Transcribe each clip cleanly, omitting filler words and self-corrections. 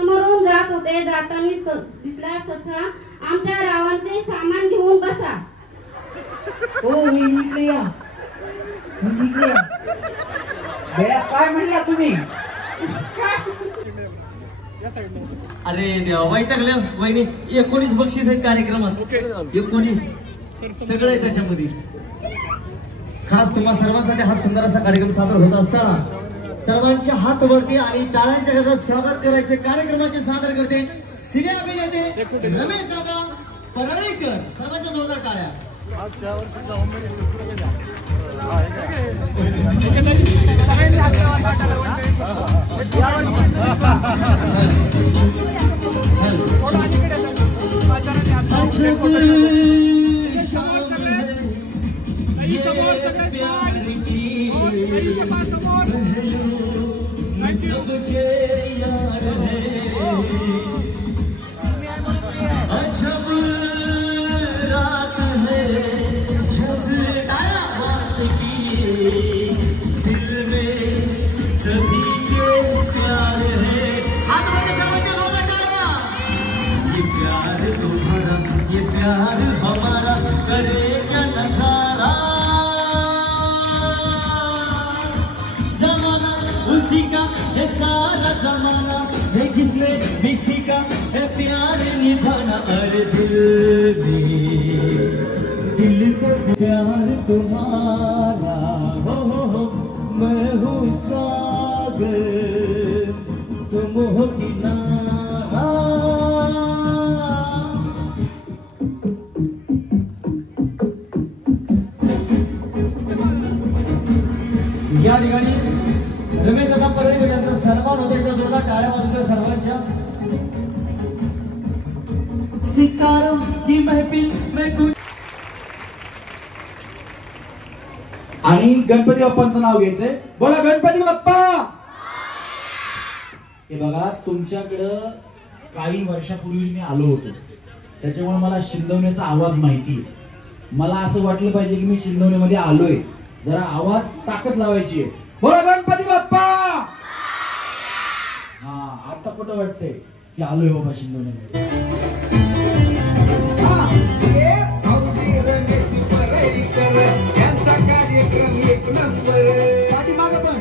समोरून जात होते, जाताना दिसला तसा आमच्या रावांचे सामान घेऊन बसा. ओ इकडे या, इकडे या. बया काय म्हणला तुम्ही? अरे देवा वैतागले वहिनी. 19 बक्षीस आहे कार्यक्रमात. 19 सगळं आहे त्याच्यामध्ये. खास तुम्हा सर्वांसाठी हा सुंदर असा कार्यक्रम सादर होत असताना सर्वांच्या हात वरती आणि टाळ्यांच्या गजरात स्वागत करायचे कार्यक्रमाचे सादर करते सिने अभिनेते रमेश दादा परळीकर. सर्वांच्या जोरदार टाळ्या. उसी का है सारा जमाना है जिसने किसी का है प्यार निभाना. अरे दिल को प्यार तुम्हारा हो मैं हूँ सागर तुम हो किनारा. या ठिकाणी रमेश दादा परळीकर यांचा सन्मान होतो. एकदा जोरदार टाळ्या वाजवतो सर्वांच्या. सितारों की महफिल में. आणि गणपती बाप्पांचं नाव घ्यायचंय. बोला गणपती बाप्पा. हे बघा तुमच्याकडं काही वर्षापूर्वी मी आलो होतो, त्याच्यामुळे मला शिंदवण्याचा आवाज माहिती आहे. मला असं वाटलं पाहिजे की मी शिंदवण्यामध्ये आलोय. जरा आवाज ताकद लावायची आहे. बोला गणपती बाप्पा. हा आता कुठं वाटतंय की आलोय बाबा शिंदवण्यामध्ये. पाठीमागं पण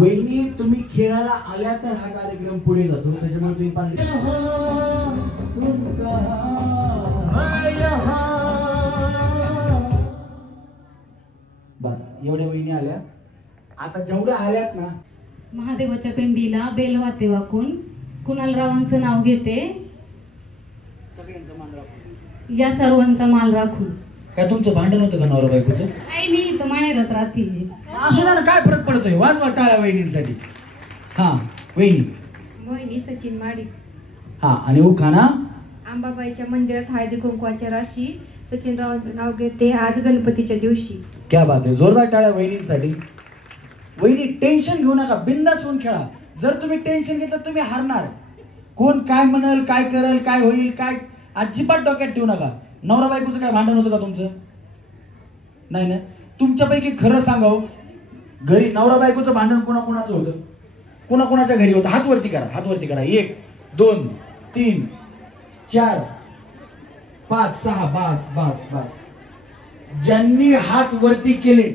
वहिनी तुम्ही खेळायला आल्या तर हा कार्यक्रम पुढे जातो. त्याच्यामुळे तुम्ही पाहिजे बस एवढ्या वहिनी आल्या. आता जेवढ्या आल्यात ना महादेवाच्या पिंडीला बेल वाते वाकून कुणालरावांचं नाव घेते. सगळ्यांचा मान राखून या सर्वांचा माल राखून. काय तुमचं भांडण होतं का नवरा बायकोचं? नाही मी इथं माहेरात राहते. असू ना काय फरक पडतोय. वाजवा टाळ्या वहिनींसाठी. हा वहिनी. मोहिनी सचिन माडी. हा आणि उखाणा. अंबाबाईच्या मंदिरात हळदी कुंकवाच्या राशी सचिन रावांचं नाव घेते आज गणपतीच्या दिवशी. क्या बात आहे. जोरदार टाळ्या वहिनींसाठी. वहिनी टेन्शन घेऊ नका, बिंदास होऊन खेळा. जर तुम्ही टेन्शन घेतलं तुम्ही हारणार. कोण काय म्हणेल, काय करेल, काय होईल, काय अजिबात डोक्यात ठेवू नका. नवरा बायकोचं काय भांडण होतं का तुमचं? नाही ना. तुमच्यापैकी खरं सांगाव, घरी नवरा बायकोचं भांडण कोणाकोणाचं होतं? कोणाकोणाच्या घरी होतं हात वरती करा, हात वरती करा. 1 2 3 4 5 6 बस बस बस. ज्यांनी हात वरती केले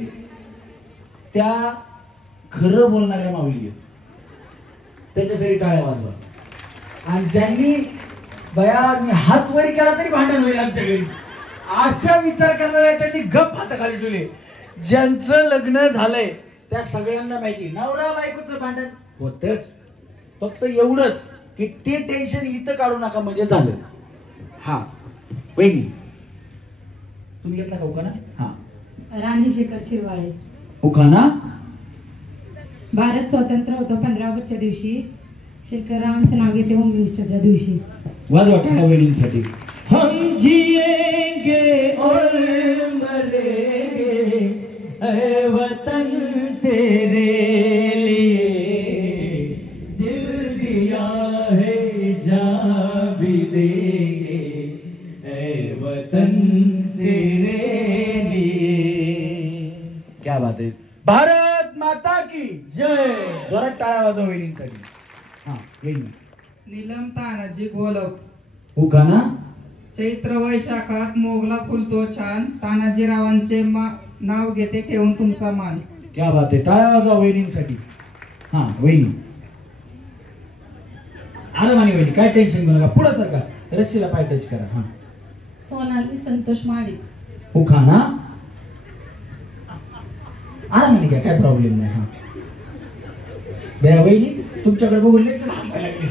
त्या खरं बोलणाऱ्या माऊली आहेत, त्याच्यासाठी टाळ्या वाजवा. आणि ज्यांनी बया मी हात वर केला तरी भांडण होईल आमच्या घरी अशा विचार करणाऱ्या त्यांनी गप हाताखाली ठेवले. ज्यांचं लग्न झालंय त्या सगळ्यांना माहिती नवरा बायकोचं भांडण होतच, फक्त एवढंच की ते टेन्शन इथं काढू नका म्हणजे झालं. हा वहिनी तुम्ही घेतला का उखाणा? हा. राणी शेखर शिरवाळे. उखाणा. भारत स्वतंत्र होतो 15 ऑगस्टच्या दिवशी. शेखररावांचं नाव घेते होम मिनिस्टरच्या दिवशी. वाजवा टाळ्या वहिनींसाठी. हम जिएंगे और मरेंगे ऐ वतन तेरे लिए, दिल दिया है जान भी देंगे ऐ वतन तेरे लिए. क्या बात है. भारत माता की जय. जोरात टाळ्या वाजवा वहिनींसाठी. हा वहिनी. नीलम तानाजी गोलप. उखाणा. चैत्र वैशाखात मोगला फुलतो छान, तानाजीरावांचे नाव घेते ठेवून तुमचा मान. क्या बात आहे. टाळ्या वाजवा वहिनींसाठी. हा वहिनी. आरामाने वहिनी, काय टेन्शन घेऊ नका. पुढं सरका, रस्सीला पाय टच करा. हा. सोनाली संतोष माडी. उखाणा. आरामाने घ्या, काय प्रॉब्लेम नाही. हा बया वहिनी तुमच्याकडे बघून लय जण हसायला लागले.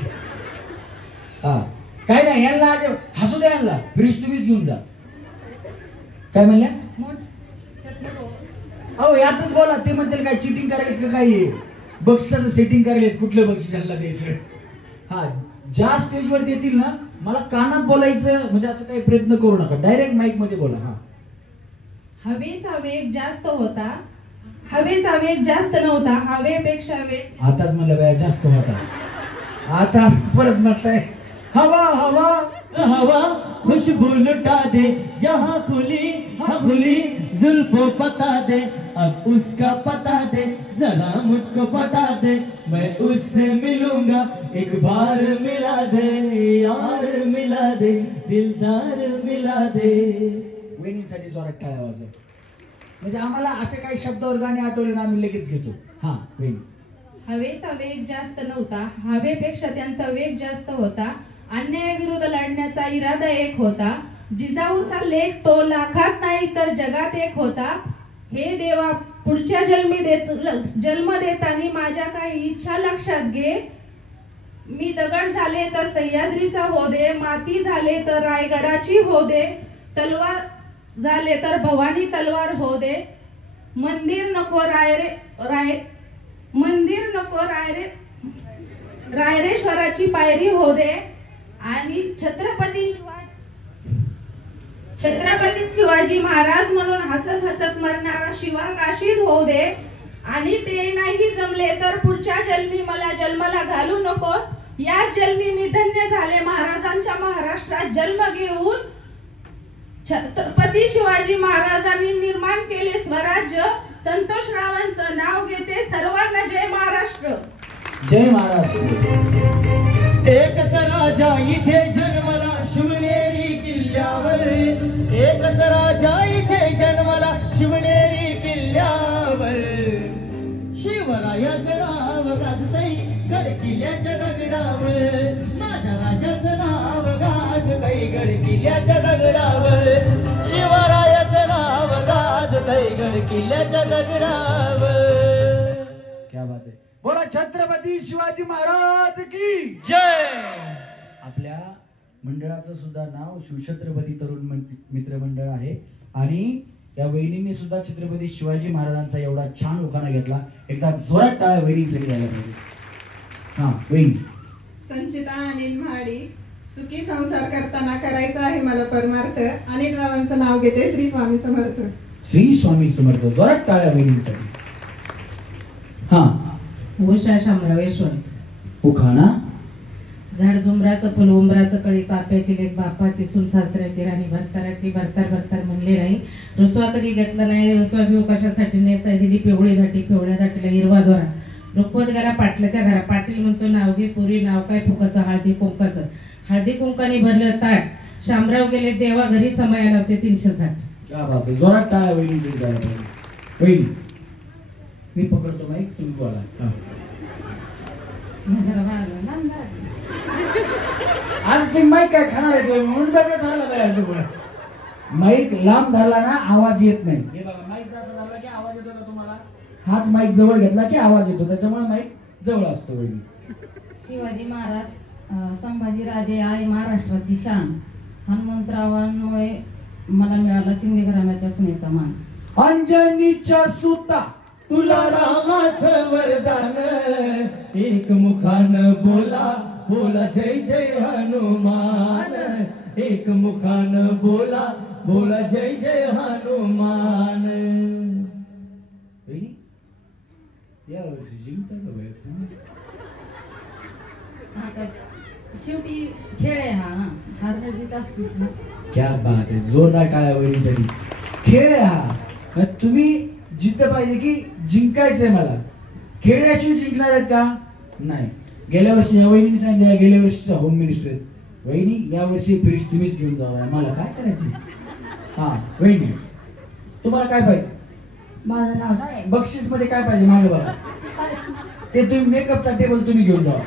हा काय नाही, यांना आज हसू द्या, यांना फ्रीज तुम्हीच घेऊन जा. काय म्हणल्या? अहो यातच बोला. ते म्हणतील काय चिटिंग करायला का काय बक्षिसाचं सेटिंग करायला, कुठलं बक्षीस यांना द्यायचं. हा ज्या स्टेजवर येतील ना मला कानात बोलायचं म्हणजे असं काही प्रयत्न करू नका, डायरेक्ट माईक मध्ये बोला. हा. हवेचा वेग जास्त होता, हवेचा वेग जास्त नव्हता, हवेपेक्षा वेग. आताच म्हणलं बाया जास्त होता, आता परत म्हणताय हवा हवा हवा खुशबू लुटा दे जहाँ खुली हाँ खुली, जुल्फों पता दे अब उसका पता दे, जरा मुझको बता दे मैं उससे मिलूंगा, एक बार मिला दे यार मिला दे दिलदार मिला दे. वहिनीसाठी जोरात टाळ्या वाजव. म्हणजे आम्हाला असे काही शब्दावर गाणे आठवले ना आम्ही लगेच घेतो. हा वहिनी. हवेचा वेग जास्त नव्हता, हवेपेक्षा त्यांचा वेग जास्त होता, अन्यायाविरुद्ध लढण्याचा इरादा एक होता, जिजाऊचा लेख तो लाखात नाही तर जगात एक होता. हे देवा पुढच्या जन्म देताना माझ्या काही इच्छा लक्षात घे, मी दगड झाले तर सह्याद्रीचा हो दे, माती झाले तर रायगडाची हो दे, तलवार झाले तर भवानी तलवार हो दे, मंदिर नको रायरेश्वराची पायरी हो दे, आणि छत्रपती शिवाजी महाराज म्हणून हसत हसत मरणारा शिवा काशीद होऊ दे, आणि ते नाही जमले तर पुढच्या जन्मी मला जन्माला घालू नकोस, या जन्मी मी धन्य झाले महाराजांच्या महाराष्ट्रात जन्म घेऊन. छत्रपती शिवाजी महाराजांनी निर्माण केले स्वराज्य, संतोषरावांचं नाव घेते सर्वांना. जय महाराष्ट्र. जय महाराष्ट्र. एकच राजा इथे जन्मला शिवनेरी किल्ल्यावर, एकच राजा इथे जन्मला शिवनेरी किल्ल्यावर, शिवरायाचं नाव गाजतंय गड किल्ल्याच्या दगडावर, माझ्या राजाचं नाव गाजतंय गड किल्ल्याच्या दगडावर, शिवरायाचं नाव गाजतंय गड किल्ल्याच्या दगडावर. क्या बात आहे. बोला छत्रपती शिवाजी महाराज की जय. आपल्या मंडळाचं सुद्धा नाव शिवछत्रपती तरुण मित्र मंडळ आहे, आणि या वहिनींनी सुद्धा छत्रपती शिवाजी महाराजांचा एवढा छान उखाणा घेतला. एकदा जोरात टाळ्या वहिनींसाठी द्यायला पाहिजे. हा वहिनी. संचिता अनिल महाडी. सुखी संसार करताना करायचा आहे मला परमार्थ, अनिल रावांचं नाव घेते. श्री स्वामी समर्थ. श्री स्वामी समर्थ. जोरात टाळ्या वहिनींसाठी. हा. उषा शामरावेश्वर. उखाणा. झाडझुमराचं फुल उंबराचं कळी, चाप्याची लेक बापाची सून, सासऱ्याची राणी, भरताराची भरतार भरतार म्हणले नाही, रुसवा कधी घेतला नाही, रुसवा घेऊ कशासाठी नेसाय दिली पिवळी धाटी, पिवळ्या धाटीला हिरवा दोरा, रुखवत गेला पाटलाच्या घरा. पाटील म्हणतो नाव घे पोरी, नाव काय फुकाचं हळदी कुंकाचं. हळदी कुंकाने भरलं ताट. शामराव गेले देवा घरी, समयाला होते 360. क्या बात आहे, जोरात टाळ्या वहिनीची द्यायला पाहिजे. वहिनी मी पकडतो माईक, तुम्ही बोला. हा. आणि तुम्ही माईक काय खाणार आहे म्हणून डबल धरला पाहिजे. बोला माईक लांब धरला ना आवाज येत नाही. हे बघा माईक जसा धरला की आवाज येतो का तुम्हाला? हाच माईक जवळ घेतला की आवाज येतो, त्याच्यामुळे माईक जवळ असतो. वहिनी शिवाजी महाराज, संभाजी राजे आहे महाराष्ट्राची शान. हनुमंतरावांमुळे मला मिळाला शिंदे घराण्याच्या सुनेचा मान. अंजनीच्या सुता तुला रामाचं वरदान, एक मुखान बोला बोला जय जय हनुमान. एक मुखान बोला बोला जय जय हनुमान. या वर्षी जिंकता का बाहेर तुम्ही? आता शेवटी खेळ आहे हा, हार जीत असतेच ना. क्या बात आहे, जोरदार टाळ्या वहिनीसाठी. खेळ आहे हा, मग तुम्ही जिद्द पाहिजे की जिंकायचंय मला. खेळण्याशिवाय जिंकणार आहेत का? नाही. गेल्या वर्षी या वहिनीने सांगितलं गेल्या वर्षीचा होम मिनिस्टर वहिनी, या वर्षी फ्रीज तुम्हीच घेऊन जावा, मला काय करायचं. हा वहिनी तुम्हाला काय पाहिजे? माझं नाव सांग. बक्षीस मध्ये काय पाहिजे मागे बघा, ते तुम्ही मेकअपचा टेबल तुम्ही घेऊन जावा.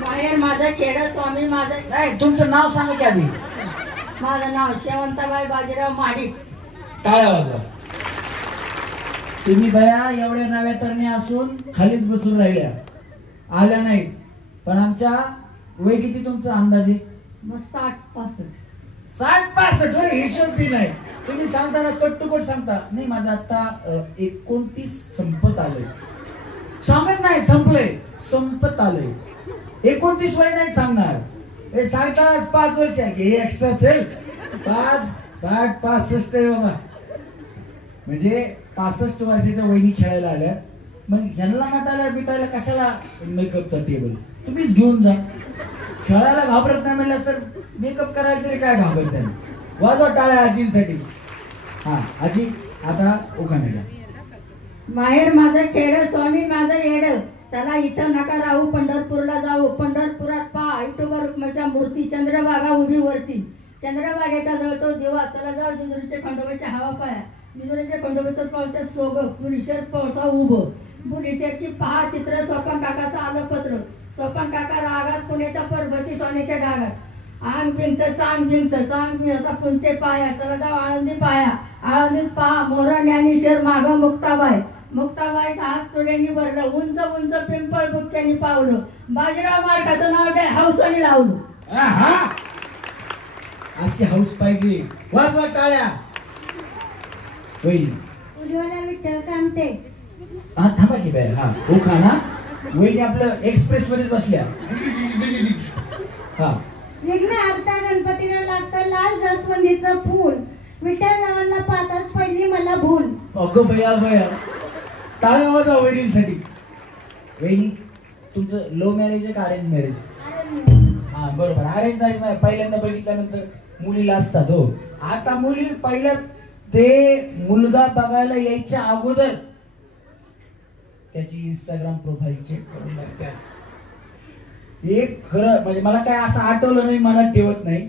बाहेर माझं खेड स्वामी, माझं नाही तुमचं नाव सांगा की आधी. माझं नाव शेवंताबाई बाजीराव महाडिक. टाळ्या वाजवा. तुम्ही बया एवढ्या नव्या तरण्या असून खालीच बसून राहिल्या, आल्या नाहीत. पण आमच्या वय किती तुमचा अंदाजे? मग 60-65. 60-65 हिशोब बी नाही. तुम्ही सांगताना कट टू कट सांगता. नाही माझं आता 29 संपत आलंय. सांगत नाही संपलंय, संपत आलंय. 29 वय नाही सांगणार. हे सांगताना 5 वर्ष आहे एक्स्ट्रा चल. 5 60 65 बाबा, म्हणजे 65 वर्षाच्या वहिनी खेळायला आल्या. मग ह्यांना नटायला बिटायला कशाला मेकअपचा टेबल? तुम्हीच घेऊन जा. खेळायला घाबरत नाही म्हणल्यास तर मेकअप करायला तरी काय घाबरत नाही. वाजवा टाळ्या आजींसाठी. हा आजी आता उखाणा. माहेर माझं खेड स्वामी माझं येड. चला इथं नका राहू, पंढरपूरला जाऊ. पंढरपुरात पहा विठोबा रुक्माच्या मूर्ती. चंद्रभागा उभी वरती, चंद्रभागेचा जळतो दिवा. चला जाऊ जेजुरीच्या खंडोबाच्या हवा पाया. जेजुरीच्या खंडोबाचं पावच्या सोग, पुरीशर पावसा उभं. पुरीशरची पहा चित्र. सोपान काकाचं आलं पत्र. सोपान काका रागात पुण्याच्या पर्वती सोन्याच्या डागात. आंग भिंगच चांग भिंगच चांग भिंगचा पुंजते पाया. चला जाऊ आळंदी पाया. आळंदीत पहा मोहरा ज्ञानेश्वर माग मुक्ताबाई. मुक्ताबाईचा हात चुड्यांनी भरलं. उंच उंच पिंपळ बुक्क्यांनी पावलं. बाजीराव मार्काचं नाव काय हौसाने लावलं. अशी हाऊस पाहिजे. वाजवा टाळ्या. वहिनी उज्ज्वला विठ्ठल कामते. हा थांबा की बाय. हा उखाणा. वहिनी आपलं एक्सप्रेस मध्येच बसल्या. हा विघ्न हरता गणपतीला लागतं लाल जास्वंदीचं फूल. विठ्ठल नावांना पाहताच पडली मला भूल. अगं बया बया, टाळ्या वाजवा वहिनींसाठी. वहिनी तुमचं लव्ह मॅरेज आहे का अरेंज मॅरेज? हा बरोबर, अरेंज मॅरेज. पहिल्यांदा बघितल्यानंतर मुलीला असतात. हो आता मुली पहिल्याच ते मुलगा बघायला यायच्या अगोदर त्याची इंस्टाग्राम प्रोफाईल चेक करून बसतात. एक खरं म्हणजे मला काय असं आठवलं नाही, मनात ठेवत नाही.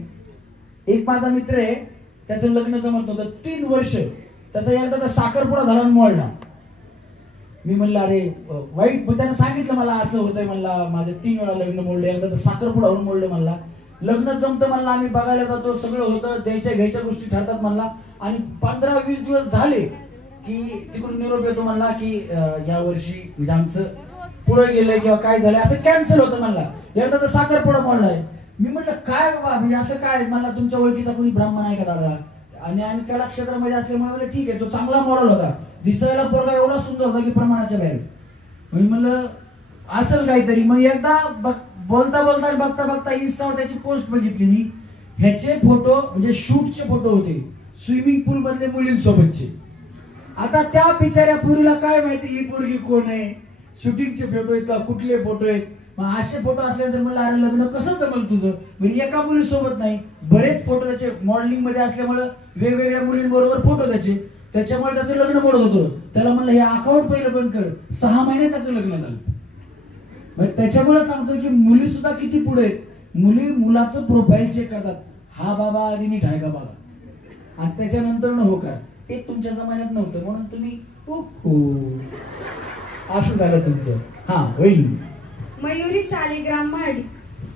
एक माझा मित्र आहे, त्याचं लग्न जमत होतं 3 वर्ष. त्याचा एकदा तर साखरपुडा झाला आणि मोडला. मी म्हणलं अरे वाईट, पण त्यानं सांगितलं मला असं होतंय. म्हणला माझं 3 वेळा लग्न मोडलं, एकदा तर साखरपुडा होऊन मोडलं. म्हणला लग्न जमतं, म्हणला आम्ही बघायला जातो, सगळं होतं, द्यायच्या घ्यायच्या गोष्टी ठरतात म्हणला. आणि 15-20 दिवस झाले की तिकडून निरोप येतो म्हणला की या वर्षी म्हणजे आमचं पुढे गेलंय किंवा काय झालंय, असं कॅन्सल होतं म्हणला. एकदा तर साखरपुडा मोडलाय. मी म्हटलं काय बाबा म्हणजे असं काय? म्हणला तुमच्या ओळखीचा कोणी ब्राह्मण आहे का दादा? आणि कला क्षेत्रामध्ये असल्यामुळे म्हणलं ठीक आहे. तो चांगला मॉडेल होता, दिसायला पोरगा एवढा सुंदर होता की प्रमाणाच्या बाहेर. मी म्हणलं असेल काहीतरी. मग एकदा बोलता बोलता बघता बघता इंस्टावर त्याची पोस्ट बघितली मी. ह्याचे फोटो म्हणजे शूटचे फोटो होते, स्विमिंग पूल मधले मुलींसोबतचे. आता त्या बिचाऱ्या पुरीला काय माहिती ही पोरगी कोण आहे, शूटिंगचे फोटो आहेत का, कुठले फोटो आहेत. मग असे फोटो असल्यानंतर म्हणलं अरे लग्न कसं जमल तुझं? म्हणजे एका मुलीसोबत नाही, बरेच फोटो त्याचे मॉडेलिंग मध्ये असल्यामुळे वेगवेगळ्या मुलींबरोबर फोटो त्याचे. त्याच्यामुळे त्याचं लग्न मोडत होतं. त्याला म्हणलं हे अकाउंट पहिलं बंद कर. 6 महिन्यात त्याचं लग्न झालं. मग त्याच्यामुळे सांगतो की मुली सुद्धा किती पुढे आहेत. मुली मुलाचं प्रोफाईल चेक करतात. हा बाबा आधी नीट आहे का बघा आणि त्याच्यानंतर हो का. ते तुमच्या जमान्यात नव्हतं म्हणून तुम्ही असं झालं तुमचं. हा होईल. मयुरी शालिग्राम माडी.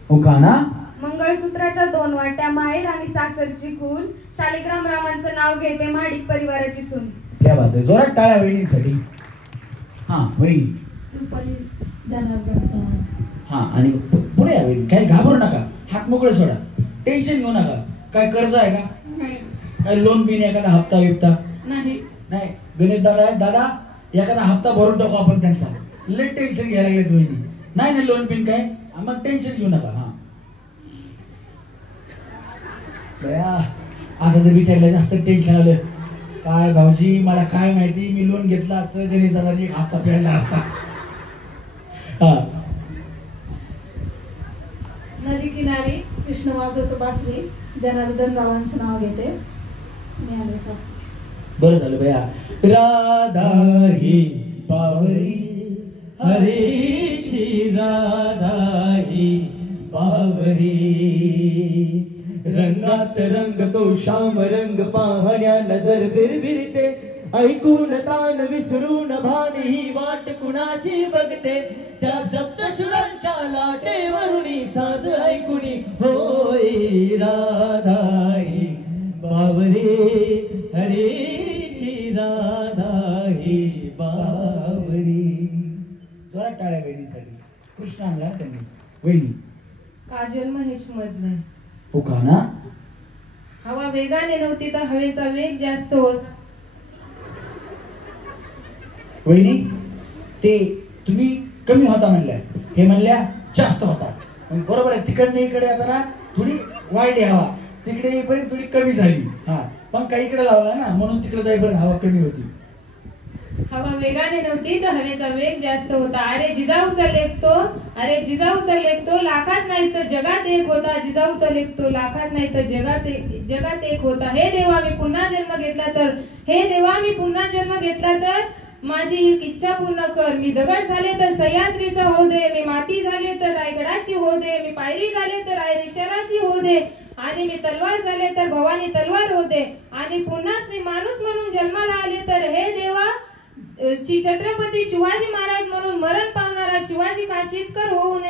हो का ना. मंगळसूत्राच्या 2 वाट्या माहेर आणि सासरची खून. शालिग्राम रामांचं नाव घेते माडिक परिवाराची सून. क्या बात आहे. जोरात टाळ्या वहिनीसाठी. हा वहिनी. रुपाली जनार्दन चव्हाण. हा आणि पुढे या वहिनी. काही घाबरू नका. हात मोकळे सोडा. टेन्शन घेऊ नका. काय कर्ज आहे का. काय लोन बिन एखादा हप्ता बिप्ता नाही. नाही. गणेश दादा आहे. दादा एखादा हप्ता भरून टाकू आपण त्यांचा. लय टेन्शन घ्यायला लागले तुम्ही. नाही नाही लोन बिन काय मग टेन्शन घेऊ नका. हा आता तर विचारलं जास्त टेन्शन आलं. काय भाऊजी मला काय माहिती मी लोन घेतला असतं गणेश दादानी एक हप्ता फेडला असता. हा नदी किनारी कृष्ण वाजवतो बासरी. जनार्दन रावांचं नाव घेते. मी आले सासरी. बरं झालं बया. राधा ही बावरी हरेची राधा ही बावरी रंगात रंगतो श्याम रंग पाहण्या नजर बिरबिरते ऐकून तान विसरून भान ही वाट कुणाची बघते त्या सप्तसुरांच्या लाटेवरुनी साध ऐकुनी होय राधाई बावरी हरेची राधाई बावरी. जरा टाळ्या वहिनीसाठी. कृष्ण आणला त्यांनी. वहिनी. काजल महेश मधने. हो का ना. हवा वेगाने नव्हती तर हवेचा वेग जास्त होत. वहिनी ते तुम्ही कमी होता म्हणल्या हे म्हणल्या जास्त होता. बरोबर आहे. तिकडनं इकडे आता ना थोडी वाढली हवा. तिकडे येईपर्यंत थोडी कमी झाली. हा पण काही इकडे लावला ना म्हणून तिकडे जाईपर्यंत हवा कमी होती. हवा वेगाने नव्हती तर हवेचा वेग जास्त होता. अरे जिजाऊचा लेखतो. अरे जिजाऊचा लेखतो लाखात नाही तर जगात एक होता. जिजाऊचा लेखतो लाखात नाही तर जगात एक होता. हे देवा मी पुन्हा जन्म घेतला तर. हे देवा मी पुन्हा जन्म घेतला तर माझी ही इच्छा पूर्ण कर. मी दगड झाले तर सह्याद्रीचा होऊ दे. मी माती झाले तर रायगडाची होऊ दे. मी पायरी झाले तर रायरेश्वराची होऊ दे. आणि मी तलवार झाले तर भवानी तलवार होऊ दे. आणि पुन्हाच मी माणूस म्हणून जन्माला आले तर हे देवा श्री छत्रपती शिवाजी महाराज म्हणून मरण पावणारा शिवाजी काशीदकर होऊन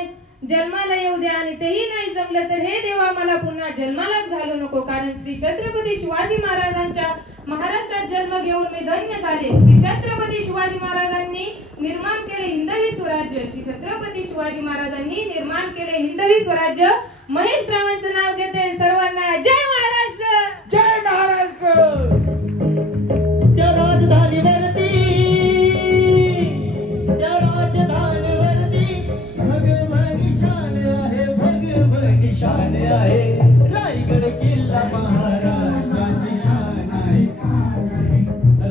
जन्माला येऊ दे. आणि तेही नाही जमलं तर हे देवा मला पुन्हा जन्मालाच घालू नको. कारण श्री छत्रपती शिवाजी महाराजांच्या महाराष्ट्रात जन्म घेऊन मी धन्य झाले. श्री छत्रपती शिवाजी महाराजांनी निर्माण केले हिंदवी स्वराज्य. श्री छत्रपती शिवाजी महाराजांनी निर्माण केले हिंदवी स्वराज्य. महेश रावांचं नाव घेते सर्वांना. जय महाराष्ट्र. जय महाराष्ट्र. त्या राजधानीवरती भगवानी शान आहे. भगवानी शान आहे. रायगड किल्ला महाराष्ट्राची शान आहे.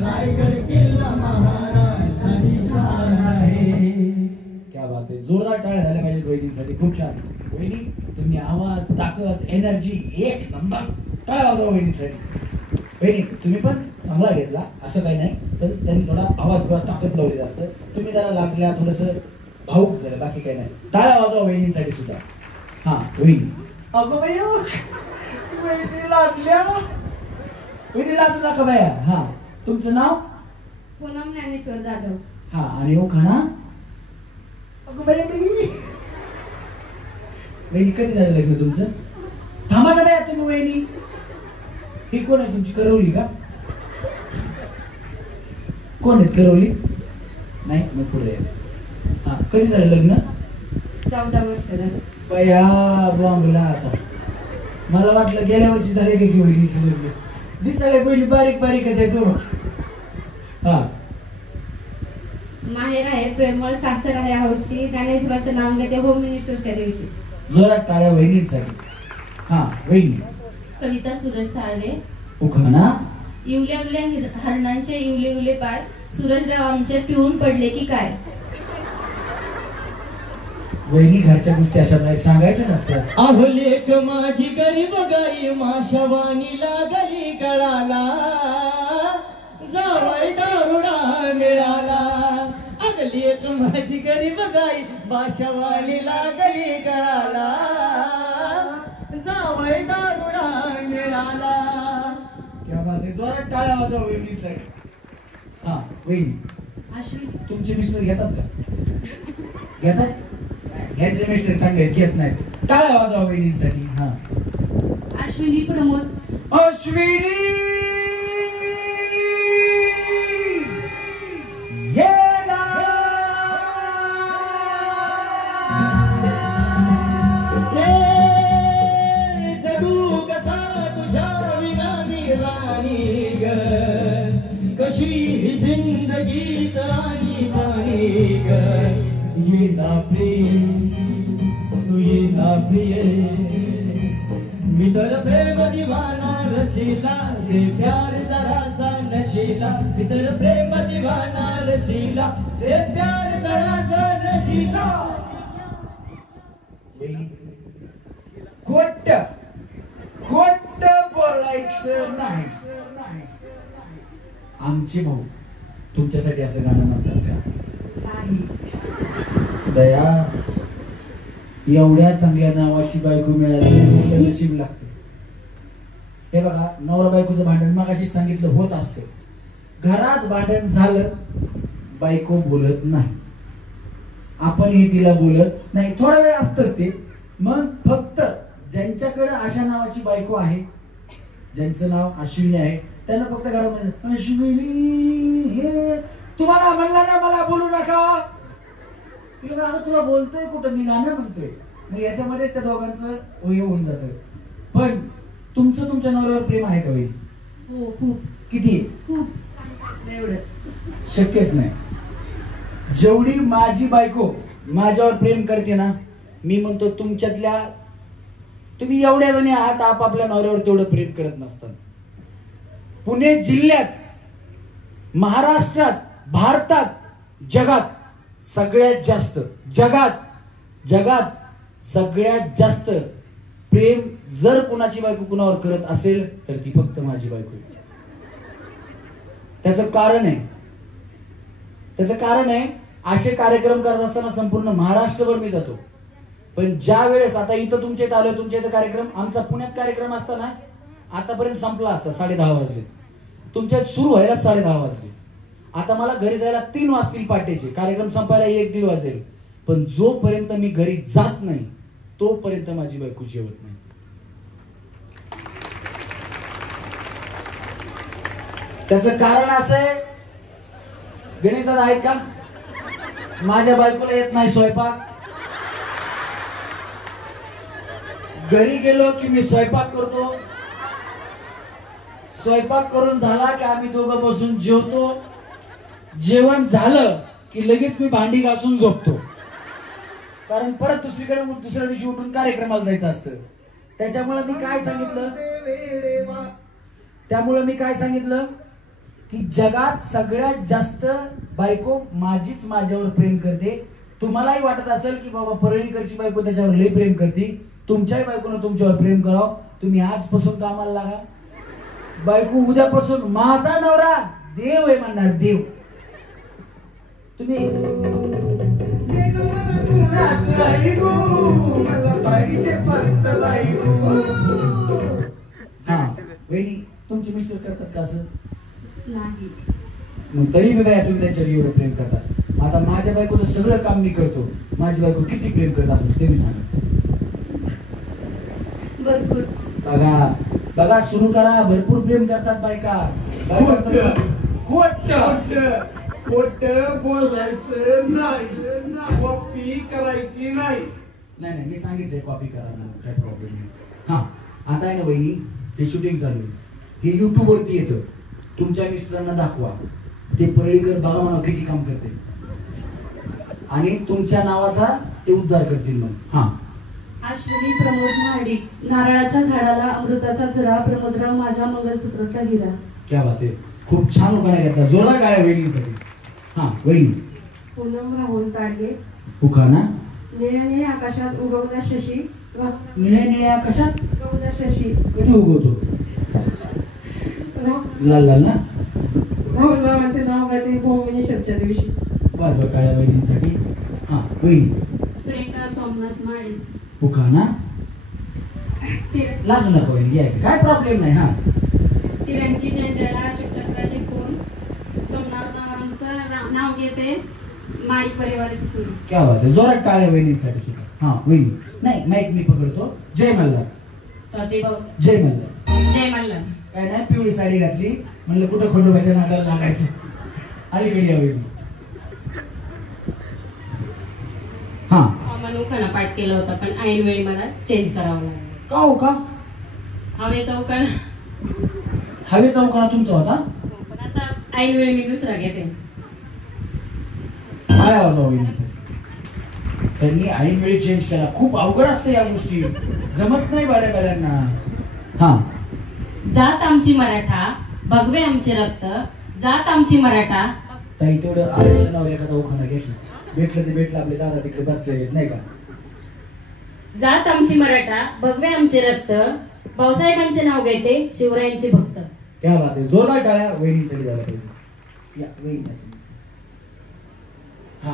रायगड किल्ला महाराष्ट्राची शान आहे. क्या बात आहे. जोरदार टाळ्या झाल्या पाहिजे वहिनीसाठी. खूप छान. वहिनी तुम्ही आवाज ताकद एनर्जी एक नंबर. टाळ्या वाजवा वहिनीसाठी. वहिनी तुम्ही पण चांगला घेतला असं काही नाही पण त्यांनी थोडा आवाज बस ताकद लावली जास्त. तुम्ही जरा लाजल्या थोडस भाऊक झालं बाकी काही नाही. टाळ्या वाजवा वहिनीसाठी सुद्धा. हा वहिनी. अगो बाई वहिनी लाजल्या. वहिनी लाजू नका बाया. हा तुमचं नाव. पूनम ज्ञानेश्वर जाधव. हा आणि ओ खाना. अगो बाई वहिनी कधी झालं लग्न तुमचं. थांबा ना बाया तुम्ही वहिनी. ही कोण आहे तुमची करवली का. कोण आहेत करवली. नाही मग पुढे. हा कधी झालं लग्न. 14 वर्ष झालं. बया बॉम्बला आता. मला वाटलं गेल्या वर्षी झाले का की वहिनीचं लग्न. दिसायला पहिली बारीक बारीकच आहे तो. हा माहेर आहे प्रेमळ. सासर आहे हौशी. ज्ञानेश्वराचं नाव घेते होम मिनिस्टरच्या दिवशी. जोरात टाळ्या वहिनींसाठी. हा वहिनी. कविता सूरज साळवे. उखाणा. इवले उवले हरणांचे इवले उवले पाय. सूरजराव आमचे पिऊन पडले की काय. वहिनी घरच्या गोष्टी अशा बाहेर सांगायचं नसतं. अहो लेक माझी गरीब गाई माशावानी लागली गळाला. जावई दारुडा मिळाला अगली एक माझी गरीब गाई बाशावाली लागली गळाला जावई दारुडा मिळाला. क्या बात आहे, जोरात टाळ्या वाजवा वहिनीसाठी. हा वहिनी, अश्विनी तुमचे मिस्टर घेतात का? घेतात? ह्यांचे मिस्टर चांगले घेत नाहीत. टाळ्या वाजवा वहिनीसाठी. हा अश्विनी प्रमोद अश्विनी ये ना हे जगू कसा तुझ्या विना मी राणी ग कशी ही जिंदगीच राणी पाणी ग ये ना प्रिय तू ये ना प्रिय मी तर प्रेम दिवाना रशिला ते प्यार जरासा नशिला मी तर प्रेम दिवाना रशिला ते प्यार जरासा नशिला. खोट खोट बोलायचं नाही. आमचे भाऊ तुमच्यासाठी असं गाणं म्हणतात का? दया, एवढ्या चांगल्या नावाची बायको मिळाली नशीब लागते. हे बघा, नवरा बायकोचं भांडण मगाशी सांगितलं होत असतं. घरात भांडण झालं, बायको बोलत नाही, आपणही तिला बोलत नाही. थोडा वेळ असतच ते. मग फक्त ज्यांच्याकडे अशा नावाची बायको आहे, ज्यांचं नाव अश्विनी आहे, त्यांना फक्त घरात म्हणजे अश्विनी तुम्हाला म्हणला ना मला बोलू नका. तुला बोलतोय कुठं, मी गाणं म्हणतोय. मग याच्यामध्ये त्या दोघांचं होऊन जातं. पण तुमचं तुमच्या नवऱ्यावर प्रेम आहे का होईल? हो खूप. किती? खूप. एवढं शक्यच नाही. जेवढी माझी बायको माझ्यावर प्रेम करते ना, मी म्हणतो तुमच्यातल्या तुम्ही एवढ्या जणी आहात आपापल्या नवऱ्यावर तेवढं प्रेम करत नसतात. पुणे जिल्ह्यात, महाराष्ट्रात, भारतात, जगात सगळ्यात जास्त जगात सगळ्यात जास्त प्रेम जर कुणाची बायको कुणावर करत असेल तर ती फक्त माझी बायको. त्याचं कारण आहे असे कार्यक्रम करत असताना संपूर्ण महाराष्ट्रभर मी जातो. पण ज्या वेळेस आता इथं तुमच्या इथं आलो, तुमच्या इथं कार्यक्रम, आमचा पुण्यात कार्यक्रम असताना आतापर्यंत संपला असता 10:30 वाजले. तुमच्यात सुरू व्हायला 10:30 वाजले. आता मला घरी जायला 3 वाजतील पाटेचे. कार्यक्रम संपायला 1-1:30 वाजेल. पण जोपर्यंत मी घरी जात नाही तोपर्यंत माझी बायको जेवत नाही. त्याचं कारण असं आहे, गणेशात आहेत का? माझ्या बायकोला येत नाही स्वयंपाक. घरी गेलो की मी स्वयंपाक करतो. स्वयंपाक करून झाला की आम्ही दोघं बसून जेवतो. जेवण झालं की लगेच मी भांडी घासून झोपतो. कारण परत दुसऱ्या दिवशी उठून कार्यक्रमाला जायचं असतं. त्यामुळे मी काय सांगितलं की जगात सगळ्यात जास्त बायको माझीच माझ्यावर प्रेम करते. तुम्हालाही वाटत असेल की बाबा परळीकरची बायको त्याच्यावर लय प्रेम करते, तुमच्याही बायकोनं तुमच्यावर प्रेम करावं. तुम्ही आजपासून कामाला लागा. बायको उद्यापासून माझा नवरा देव आहे म्हणणार, देव. तुम्ही वहिनी, तुमचे मिस्टर करतात का असं? नाही. मग तरी बी बाया तुम्ही त्यांच्यावर एवढं प्रेम करतात. आता माझ्या बायकोचं सगळं काम मी करतो. माझी बायको किती प्रेम करत असेल ते मी सांगा. भरपूर. बघा सुरू करा. भरपूर प्रेम करतात बायका. खोट बोलायचं नाही, कॉपी करायची नाही. नाही मी सांगितलंय कॉपी करा म्हणून, काय प्रॉब्लेम नाही. हा आता आहे ना वहिनी, हे शूटिंग चालू आहे, हे युट्यूब वरती येतं. तुमच्या मिस्टरांना दाखवा, ते परळीकर बघा म्हणा किती काम करते आणि तुमच्या नावाचा ते उद्धार करतील. मग हा अश्विनी प्रमोद महाडिक, नारळाच्या झाडाला अमृताचा झरा, प्रमोदराव माझ्या मंगलसूत्रातला हिरा. क्या बात आहे. खूप छान उखाणा घेतला. जोरदार काय वहिनीसाठी. हा वहिनी. पूनम राहुल ताडगे. उखाणा. निळ्या निळ्या आकाशात उगवला शशी. निळ्या निळ्या आकाशात उगवला शशी. कधी उगवतो? लाल लाल ना. भाऊबाबांचे नाव गाते भुवनेश्वरच्या दिवशी. वाजवा टाळ्या वहिनीसाठी. हा वहिनी. श्रेखा सोमनाथ माळी. उखा ना लाजू नका वहिनी, या काय प्रॉब्लेम नाही. हा किरणकी झेंड्याला अशोकचक्राचे खून सोमनाथरावांचं नाव घेते माळी परिवाराची चूल. क्या बात आहे, जोरात टाळ्या वहिनीसाठी सुद्धा. हा वहिनी. नाही माईक मी पकडतो. जय मल्हार. स्वाती भाऊ. जय मल्हार. जय मल्हार. काय नाही पिवळी साडी घातली म्हणलं कुठं खंडोबाच्या नादाला लागायचं. अलीकडे या वहिनी. हा आम्हाला उखाणा पाठ केला होता पण ऐन वेळी मला चेंज करावा लागला. का हो का? हवेचा उखाणा. हवेचा उखाणा तुमचा होता पण आता ऐन वेळी मी दुसरा घेते. काय आवाज वहिनीचा. त्यांनी ऐन वेळी चेंज केला. खूप अवघड असते या गोष्टी, जमत नाही बऱ्याबऱ्यांना. हा जात आमची मराठा भगवे आमचे रक्त जात आमची मराठा. ताई तेवढं आरक्षणावर एखादा उखाणा घेतला भेटलं ते भेटलं. आपले दादा तिकडे बसले नाही का. जात आमची मराठा भगवे आमचे रक्त भाऊसाहेबांचे नाव घेते शिवरायांचे भक्त. क्या बात आहे, जोरदार टाळ्या वहिनीसाठी झाला पाहिजे. या वहिनी. हा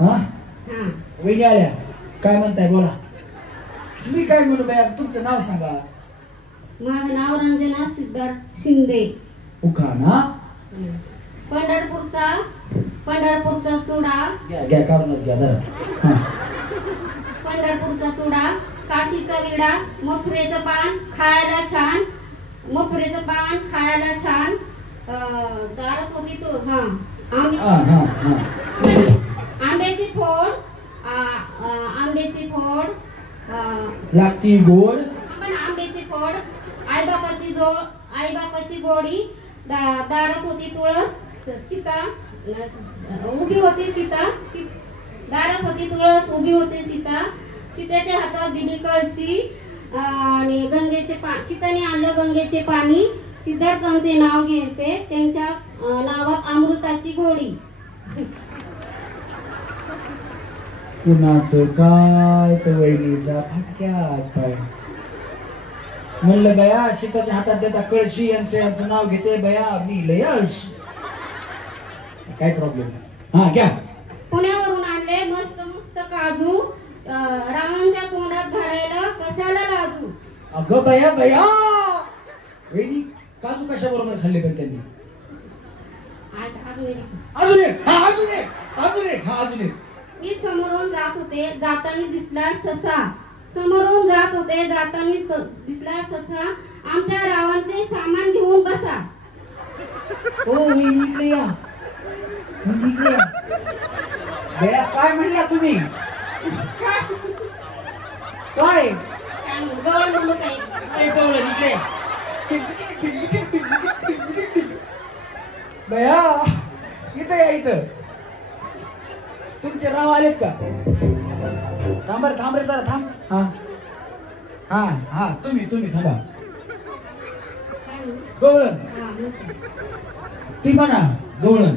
हा वहिनी आल्या. काय म्हणताय बोला. मी काय म्हणू बाया, तुमचं नाव सांगा. माझं नाव रंजना सिद्धार्थ शिंदे. उखाणा. पंढरपूरचा चुडा. घ्या काढूनच घ्या जरा. पंढरपूरचा चुडा काशीचा विडा मथुरेचं पान खायला छान. मथुरेचं पान खायला छान. दारात होती तू. आंब्याची फोड. आंब्याची फोड लागती गोड. पण आंब्याची फोड. आईबापाची गोडी. दारात होती तुळस सीता. उभी होती सीता. दारात होती तुळस उभी होती सीता. सीतेच्या हातात दिली कळशी आणि गंगेचे सीताने आणलं गंगेचे पाणी. सिद्धार्थांचे नाव घेते त्यांच्या नावात अमृताची गोडी. कुणाचं काय तर वहिनीचा फटक्यात पाय. म्हणलं बया सीताच्या हातात देता कळशी यांचं नाव घेते बया मी लय आळशी. काय प्रॉब्लेम. हा घ्या. पुण्यावरून आणले मस्त मस्त काजू. रामांच्या तोंडात घालायला कशाला लाजू. अगं बया बया वहिनी काजू कशा बरोबर खाल्ले पण त्यांनी. अजून एक. हा अजून एक. अजून एक. हा अजून एक. मी समोरून जात होते जाताना दिसला ससा. समोरून जात होते जाताना दिसला ससा. आमच्या रावांचे सामान घेऊन बसा. ओ वहिनी इकडे या. इकडे या. बया काय म्हणला तुम्ही. काय गवळण म्हणू काही. गवळण इकडे या. बया इथं या. इथं तुमचे राव आलेत का. थांब रे जरा थांब. हा हा हा तुम्ही थांबा. गवळण ती म्हणा. गवळण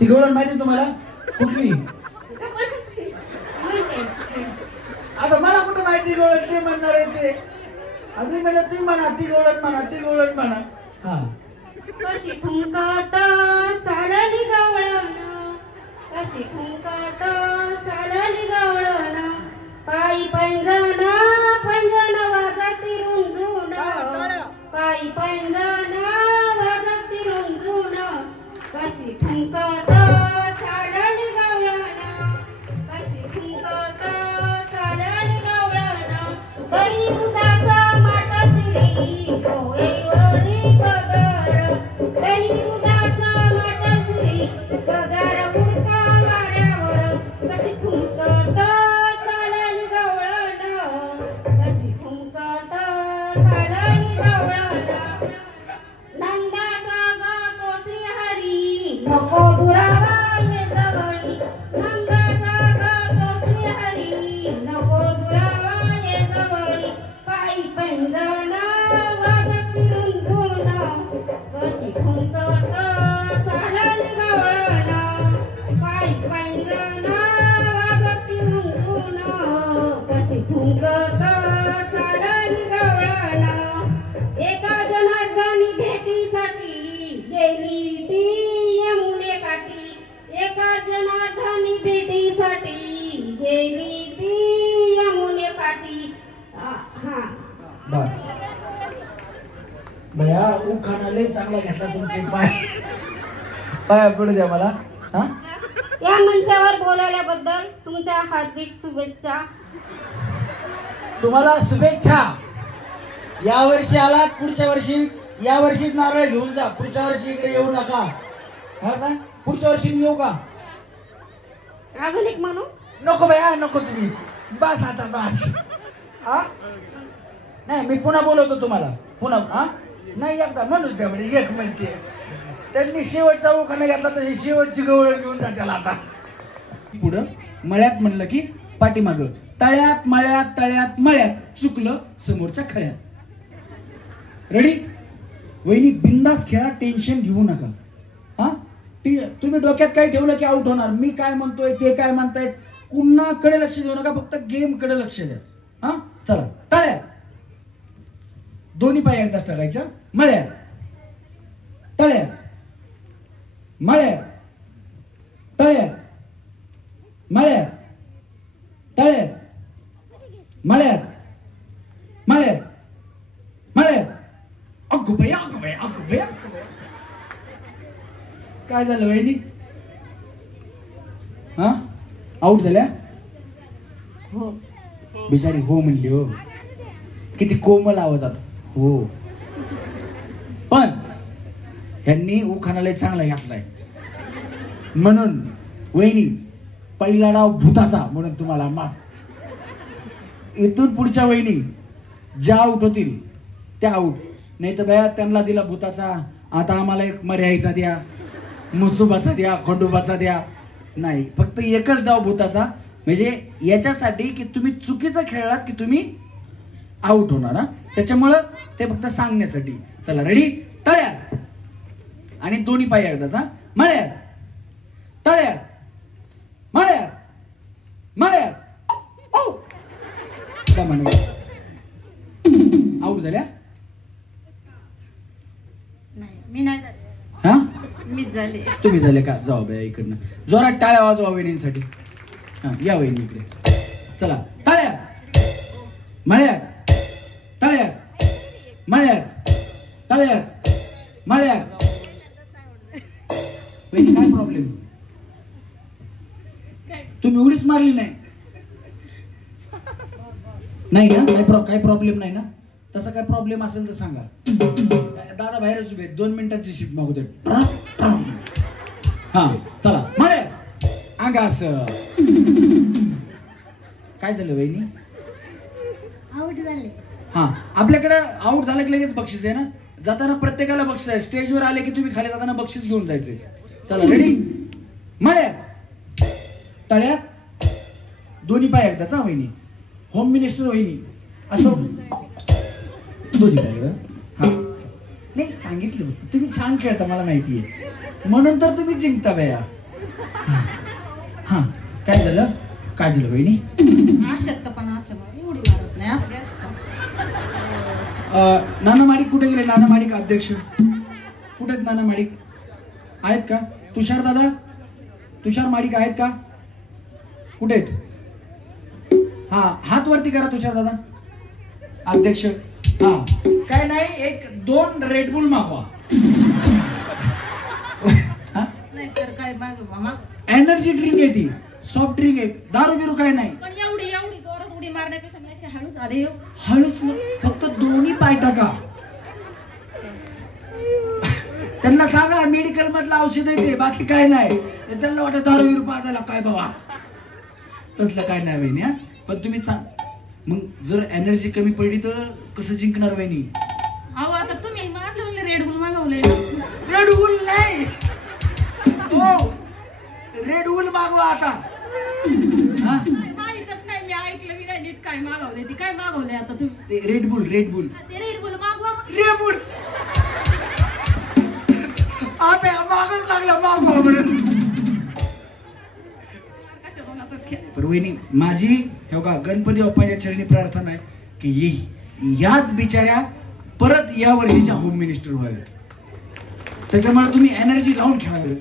ती गवळण माहिती तुम्हाला कुठली. आता मला कुठं माहिती गवळण ते म्हणणार आहे ते. अजून मला ती म्हणा ती गवळण म्हणा ती गवळण म्हणा. हा कशी फुंकाट चालली गवळण. कशी फुंकाट चालली गवळण. पायी पैंजण वाजती रुंजून. पायी पैंजण वाजती रुंजून. कशी फुंकाट चालली गवळण. कशी फुंकाट चालली गवळण. बरी उदाचा माटसरी डोळेवरी पदर. बरी उदाचा माटसरी पदर उडका वाऱ्यावर. कशी फुंकत चालली गवळण. कशी फुंकत चालली गवळण. नंदाचा गातो श्रीहरी नको दुरावा ये जवळी. नंदाचा गातो श्रीहरी नको दुरावा ये जवळी. पायी पैंजण वाजती रुंजून. कशी फुंकत चालली गवळण. पायी पैंजण वाजती रुंजून. कशी फुंकत चालली गवळण. एका जनार्दनी भेटी उखाणा लय चांगला घेतला तुमचे पाया पडू द्या मला. हा या मंचावर बोलवल्याबद्दल तुमच्या हार्दिक शुभेच्छा. तुम्हाला शुभेच्छा. यावर्षी आलात, पुढच्या वर्षी या वर्षीच नारळ घेऊन जा, पुढच्या वर्षी इकडे येऊ नका. हा का? पुढच्या वर्षी मी येऊ का? अजून एक म्हणू नको बाया, नको तुम्ही, बस आता बस. हा नाही, मी पुन्हा बोलवतो तुम्हाला पुन्हा. हा नाही, एकदा म्हणूच द्या म्हणजे एक म्हणते. त्यांनी शेवटचा उखाणा घेतला तशी शेवटची गवळ घेऊन जा त्याला. आता पुढं मळ्यात म्हणलं की पाठीमाग, तळ्यात मळ्यात तळ्यात मळ्यात, चुकलं समोरच्या खळ्यात. रेडी? वहिनी बिंदास खेळा, टेन्शन घेऊ नका. हा तुम्ही डोक्यात काय ठेवलं की आउट होणार. मी काय म्हणतोय ते काय म्हणतायत कुणाकडे लक्ष देऊ नका, फक्त गेम कडे लक्ष द्या. हा चला, तळ्यात दोन्ही पाय एकदाच टाकायच्या, मळ्यात तळ्यात मळ्यात तळ्यात मळ्यात तळ्यात मळ्यात मळ्यात मळ्यात. अगो बाई अगो बाई अगो बाई. काय झालं वहिनी? हा आउट झाल्या? हो. बिचारी हो म्हणली. हो, किती कोमल आवाजात हो. पण ह्यांनी उखाणाला चांगला घातलाय म्हणून वहिनी पहिला डाव भूताचा म्हणून तुम्हाला माफ. इथून पुढच्या वहिनी ज्या आउट होतील त्या आउट, नाही तर बया त्यांना दिला भूताचा, आता आम्हाला एक मर्यायचा द्या, मुसुबाचा द्या, खंडोबाचा द्या. नाही, फक्त एकच डाव भूताचा, म्हणजे याच्यासाठी की तुम्ही चुकीचं खेळलात की तुम्ही आउट होणार. हा त्याच्यामुळं ते फक्त सांगण्यासाठी. चला रेडी? तळ्यात आणि दोन्ही पाय एकदाच. हा मळ्यात तळ्यात मळ्यात मळ्यात. आउट झाल्या? मी नाही झाले. हा मीच झाले. तुम्ही झाले का? जाऊ बाया इकडनं, जोरात टाळ्या वाजवा वहिनींसाठी. हा या वहिनी इकडे. चला, टाळ्यात मळ्यात तळ्यात मळ्यात तळ्यात मळ्यात. वहिनी काय प्रॉब्लेम? तुम्ही उडीच मारली नाही ना? काही प्रॉब्लेम नाही ना? तसा काय प्रॉब्लेम असेल तर सांगा. दादा बाहेरच उभे, 2 मिनिटांची शिफ्ट मागू दे. हा चला, मळे अंगा असं. काय झालं वहिनी? आउट झाले. हा आपल्याकडे आउट झालं की लगेच बक्षीस आहे ना. जाताना प्रत्येकाला बक्षीस आहे. स्टेजवर आले की तुम्ही खाली जाताना बक्षीस घेऊन जायचे. चला रेडी? मळ्यात तळ्यात दोन्ही पाय एकदाच. वहिनी होम मिनिस्टर वहिनी असं दोन्ही पाय. हा नाही सांगितलं, तुम्ही छान खेळता मला माहिती आहे, म्हणून तर तुम्ही जिंकता बया. हा काय झालं? काय झालं वहिनी? अशक्तपणा असल्यामुळे एवढी मारत नाही. नाना माडिक कुठे गेले? नाना माडिक अध्यक्ष कुठे आहेत? नाना माडिक आहेत का? तुषार दादा, तुषार माडिक आहेत का? कुठे आहेत? हा हात वरती करा तुषार दादा. अध्यक्ष हा काय नाही, 1-2 रेडबुल मागवा. नाही तर काय मामा, एनर्जी ड्रिंक आहे ती, सॉफ्ट ड्रिंक आहे, दारू बिरू काय नाही. पण एवढी जोरात उडी मारण्यापेक्षा मी अशी हळूच आले. हळूच फक्त दोन्ही पाय टाका. त्यांना सांगा मेडिकल मधलं औषध आहे ते, बाकी काय नाही. त्यांना वाटत दारू बिरू पाजायला काय बाबा, तसलं काय नाही वहिनी. हा पण तुम्ही मग जर एनर्जी कमी पडली तर कसं जिंकणार वहिनी? अहो आता तुम्ही मागवले रेडबुल मागवले. रेडबुल नाही हो, रेडबुल मागवा आता. माहितच नाही, मी ऐकलं मी नाही नीट काय मागवले. ती काय मागवले आता तुम्ही? ते रेडबुल. ते रेडबुल मागवा. रेडबुल आता मागच लागला मागवा म्हणून. पण वहिनी माझी हे बघा गणपती बाप्पाच्या चरणी प्रार्थना आहे की याच बिचाऱ्या परत या वर्षीच्या होम मिनिस्टर व्हावे. त्याच्यामुळे तुम्ही एनर्जी लावून खेळावे.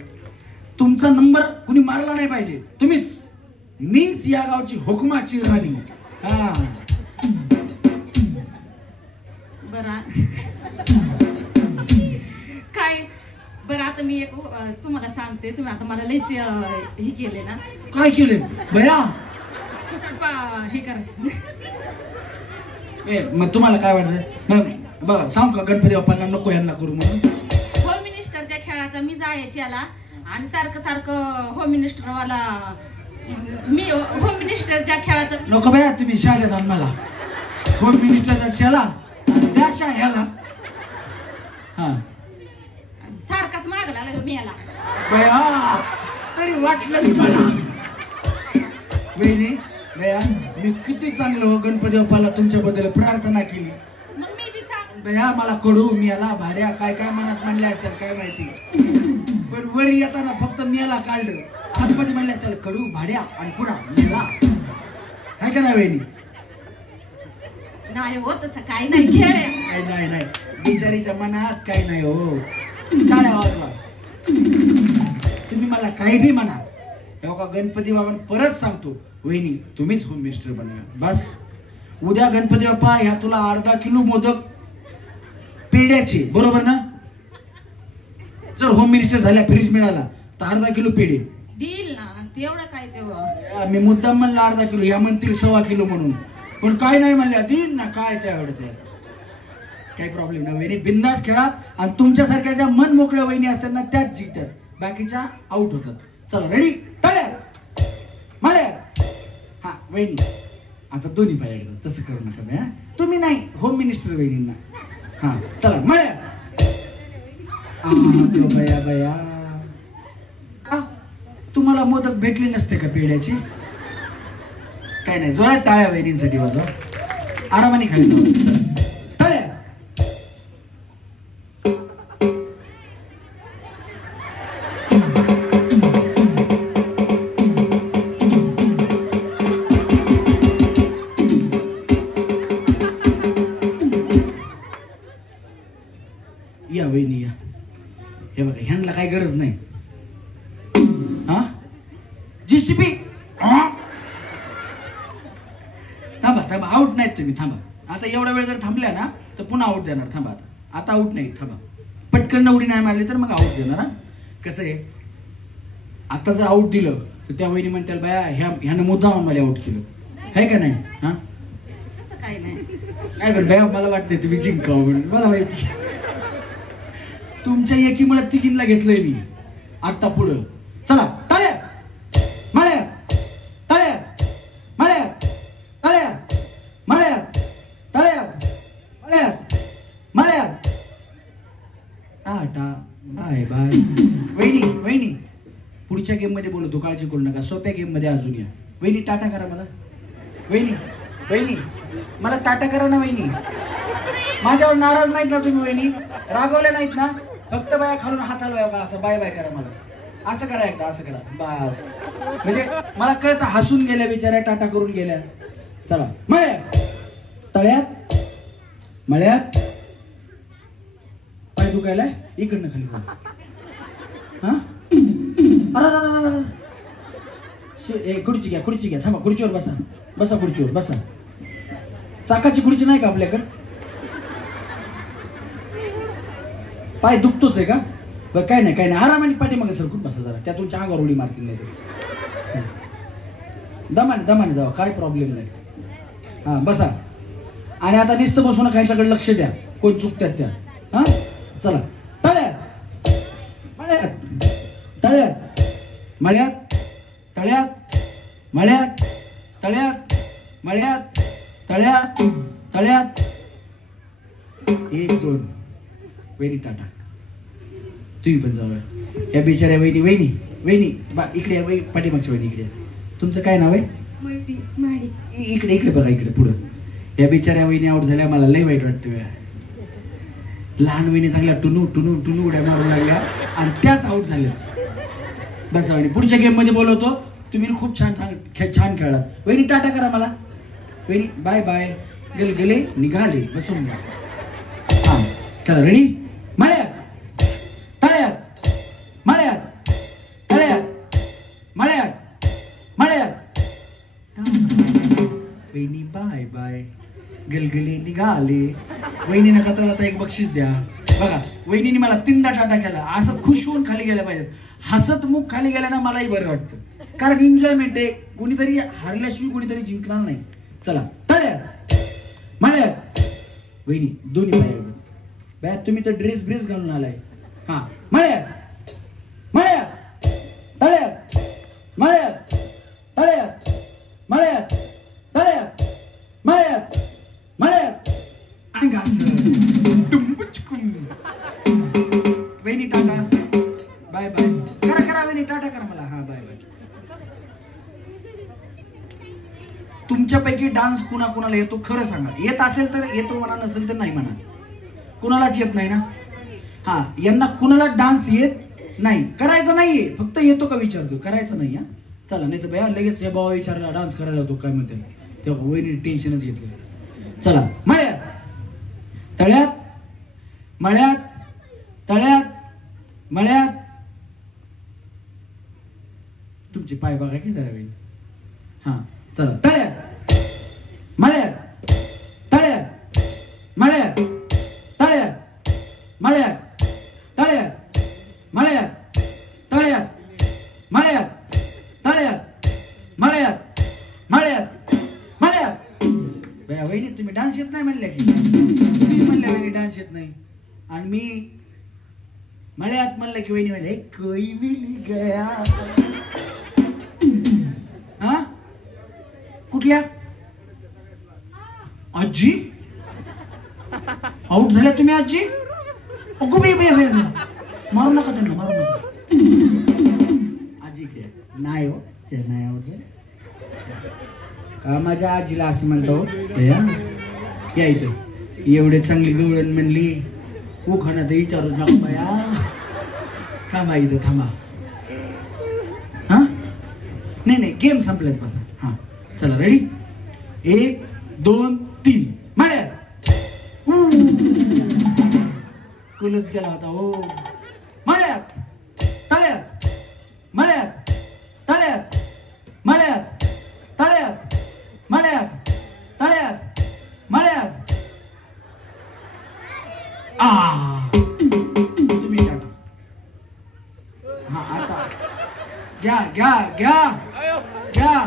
तुमचा नंबर कुणी मारला नाही पाहिजे. तुम्हीच मीन्स या गावची हुकमाची राणी. हा बरं बरं आता मी एक तुम्हाला सांगते, तुम्ही आता मला लईच हे केले ना. काय केले भया? हे करा. मग तुम्हाला काय वाटतं? बघा सांग का गणपती बाप्पांना नको यांना करू म्हणून. होम मिनिस्टरच्या खेळाचा मी जायची याला आणि सारखं सारखं होम मिनिस्टरवाला मी होम मिनिस्टरच्या खेळाचं नको भया, तुम्ही शाळेत आण मला. होम मिनिस्टरचा चला त्या शाळेला. हा सारखाच मागला मी याला. भया तरी वाटलंच मला. वहिनी भया मी किती चांगलं हो गणपती बाप्पाला तुमच्याबद्दल प्रार्थना केली. भया मला कडू मी याला भाड्या काय काय मनात म्हणले असतात काय माहिती, पण वरी येताना फक्त मेला काढलं. आतमध्ये म्हणले असतात कडू भाड्या आणि पुढा मेला. काय का नाही वहिनी? नाही हो तसं काही नाही, खेळ आहे. नाही नाही बिचारीच्या मनात काही नाही हो. टाळ्या वाजवा. तुम्ही मला काही बी म्हणा, तेव्हा गणपती बाबा परत सांगतो वहिनी तुम्हीच होम मिनिस्टर बना. बस उद्या गणपती बाप्पा ह्या तुला अर्धा किलो मोदक पेढ्याचे, बरोबर ना? जर होम मिनिस्टर झाल्या फ्रीज मिळाला तर अर्धा किलो पेढे देईल ना. तेवढं काय तेव्हा मी मुद्दाम म्हणलं अर्धा किलो, ह्या म्हणतील 1.25 किलो म्हणून, पण काय नाही म्हणल्या देईन ना. काय त्या एवढं ते काही प्रॉब्लेम नाही. वहिनी बिंदास खेळा आणि तुमच्यासारख्या ज्या मन मोकळ्या वहिनी असतात ना त्याच जिंकतात, बाकीच्या आउट होतात. चला रेडी टाळ्या माळ्या. हा वहिनी आता दोन्ही पाय एकदा, तसं करू नका भया. तुम्ही नाही होम मिनिस्टर वहिनींना. हा चला मळ्या. बया बया का तुम्हाला मोदक भेटले नसते का पेढ्याचे? काय नाही, जोरात टाळ्या वहिनींसाठी वाजवा. आरामाने खाली टाळ्या. या वहिनी या. हे बघा ह्यांना काही गरज नाही. हा जीसीबी थांबा थांबा, आउट नाहीत तुम्ही. थांबा आता एवढा वेळ जर थांबल्या ना तर पुन्हा आउट देणार. थांबा आता आउट नाही. थांबा पटकन उडी नाही मारली तर मग आउट देणार. हा कसं आहे, आता जर आउट दिलं तर त्या वहिनी म्हणतात बाया ह्यानं मुद्दाम मला आउट केलं, आहे का नाही? हा तसं काही नाही. नाही पण बाया मला वाटते तुम्ही जिंकावं म्हणून. मला माहिती तुमच्या एकीमुळे तिघींना घेतलंय मी आता पुढं. चला टाळ्या माळ्यात, टाळ्यात माळ्यात, टाळ्यात माळ्यात, टाळ्यात माळ्यात, माळ्यात. Tata bye bye. वहिनी वहिनी पुढच्या गेम मध्ये बोलतो, काळजी करू नका. सोप्या गेम मध्ये अजून या. वहिनी टाटा करा मला. वहिनी वहिनी मला टाटा करा ना वहिनी. माझ्यावर नाराज नाहीत ना तुम्ही वहिनी? रागवले नाहीत ना? फक्त बाया खालून हात हलवा का असं बाय बाय करा मला. असं करा एकदा, असं करा बस. म्हणजे मला कळतं हसून गेल्या बिचाऱ्या, टाटा करून गेल्या. चला मळ्यात, तळ्यात मळ्यात. पाय दुखायला इकडनं खाली जा. हा अरे खुर्ची घ्या, खुर्ची घ्या. थांबा खुर्चीवर बसा, बसा खुर्चीवर बसा. चाकाची खुर्ची नाही का आपल्याकडे? पाय दुखतोच आहे का? बरं काय नाही काय नाही, आरामाने पाठीमागे सरकून बसा जरा. त्या तुमच्या अंगावर उडी मारतील नाही तर. दमाने दमाने जावा, काय प्रॉब्लेम नाही. हा बसा. आणि आता नुसतं बसून खायच्याकडे लक्ष द्या, कोण चुकतात त्या. हा चला तळ्यात मळ्यात, तळ्यात मळ्यात, तळ्यात मळ्यात, तळ्यात मळ्यात, तळ्यात तळ्यात. 1 2. वहिनी टाटा. तुम्ही पण जाऊया. या बिचाऱ्या वहिनी वहिनी वहिनी बा इकडे या. पाठीमागच्या वहिनी इकडे. तुमचं काय नाव आहे? इकडे इकडे बघा, इकडे पुढं. या बिचाऱ्या वहिनी आउट झाल्या, मला लय वाईट वाटतं. लहान वहिनी चांगल्या टुनू टुनू टुनू उड्या मारून लागल्या आणि त्याच आउट झाल्या. बस वहिनी पुढच्या गेम मध्ये बोलवतो. तुम्ही खूप छान छान खेळलात. वहिनी टाटा करा मला. वहिनी बाय बाय. गेले निघाले बसून घ्या. हा चला रेडी. मळ्यात, तळ्यात मळ्यात, तळ्यात मळ्यात, मळ्यात. वहिनी बाय बाय. गलगले निघाले. वहिनीनं जाता जाता एक बक्षीस द्या. बघा वहिनीने मला 3दा टाटा केला, असं खुश होऊन खाली गेलं पाहिजे. हसत मुख खाली गेल्यानं मलाही बरं वाटतं, कारण एन्जॉयमेंट आहे. कुणीतरी हरल्याशिवाय कुणीतरी जिंकणार नाही. चला टाळ्या म्हणल्या वहिनी दोन्ही पाय एकदाच. बाय तुम्ही तर ड्रेस ब्रेस घालून आलाय. हा म्हणल्या म्हणल्या टाळ्या म्हणल्या टाळ्या म्हणल्या टाळ्या म्हणल्या म्हणल्या अंग असं टुंबुचकुम. वहिनी टाटा बाय बाय करा करा वहिनी टाटा करा मला. हा बाय बाय. तुमच्यापैकी डान्स कुणा कुणाला येतो खरं सांगा. येत असेल तर येतो म्हणा, नसेल तर नाही म्हणा. कुणालाच येत नाही ना. हा यांना कुणाला डान्स येत नाही, करायचं नाहीये, फक्त येतो का विचारतो, करायचं नाही. हा चला, नाही तर भया लगेच हे बाबा विचारला डान्स करायला होतो काय म्हणते, तेव्हा वहिनी टेन्शनच घेतलं. चला मळ्यात तळ्यात मळ्यात तळ्यात मळ्यात. तुमचे पाय बघा की जरा वेळ. हा चला तळ्यात मळ्यात तळ्यात मळ्यात तळ्यात मळ्यात तळ्यात मळ्यात तळ्यात मळ्यात तळ्यात मळ्यात मळ्यात मळ्यात. बया वहिनी तुम्ही डान्स येत नाही म्हणल्या की, म्हणल्या वहिनी डान्स येत नाही, आणि मी मळ्यात म्हणलं की वहिनी म्हणले कोई मिल गया. हा कुठल्या आजी आउट झाल्या तुम्ही आजी. अगो बे बे बे मारू नका त्यांना, मारू नका. आजी इकडे नाही हो, ते नाही आउट झाले का माझ्या आजीला असं म्हणतो. या इथं एवढे चांगली गवळण म्हणली उखाणा तर विचारूच नका बाया. थांबा इथं थांबा. हा नाही नाही गेम संपल्याच बसा. हा चला रेडी 1 2 3 मळ्यात. कुलच गेला होता हो. मळ्यात तळ्यात मळ्यात तळ्यात मळ्यात तळ्यात मळ्यात तळ्यात मळ्यात. तुम्ही टाटा. हा आता घ्या घ्या घ्या घ्या.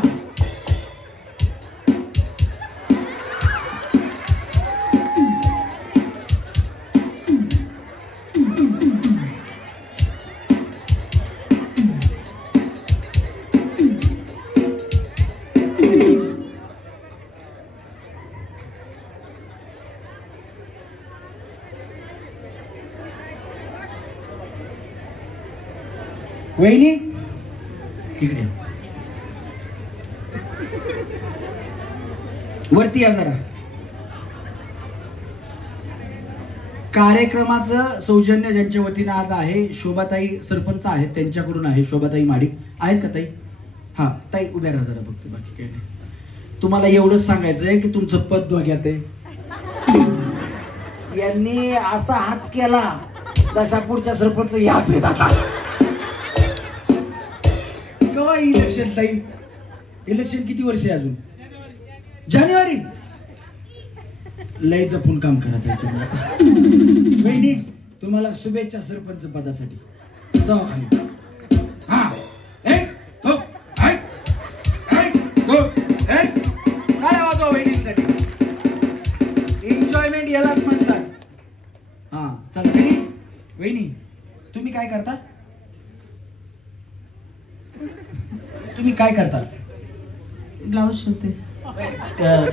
वहिनी इकडे वरती या जरा. कार्यक्रमाचं सौजन्य ज्यांच्या वतीनं आज आहे, शोभाताई सरपंच आहेत त्यांच्याकडून आहे. शोभाताई माडिक आहेत का ताई? हा ताई उभ्या राहा जरा, बघते बाकी काही नाही. तुम्हाला एवढंच सांगायचंय की तुमचं पद धोक्यात आहे. यांनी असा हात केला तसा पुढचा सरपंच याच आहेत. आता केव्हा इलेक्शन ताई? इलेक्शन किती वर्ष आहे अजून? जानेवारी. लय जपून काम करा त्याच्यामुळे. वहिनी तुम्हाला शुभेच्छा सरपंच पदासाठी. जाऊ खाली. हा एक दो काय वाजवा वहिनीसाठी. एन्जॉयमेंट यालाच म्हणतात. हा चला वहिनी. वहिनी तुम्ही काय करता? तुम्ही काय करता? ब्लाऊज शिवते.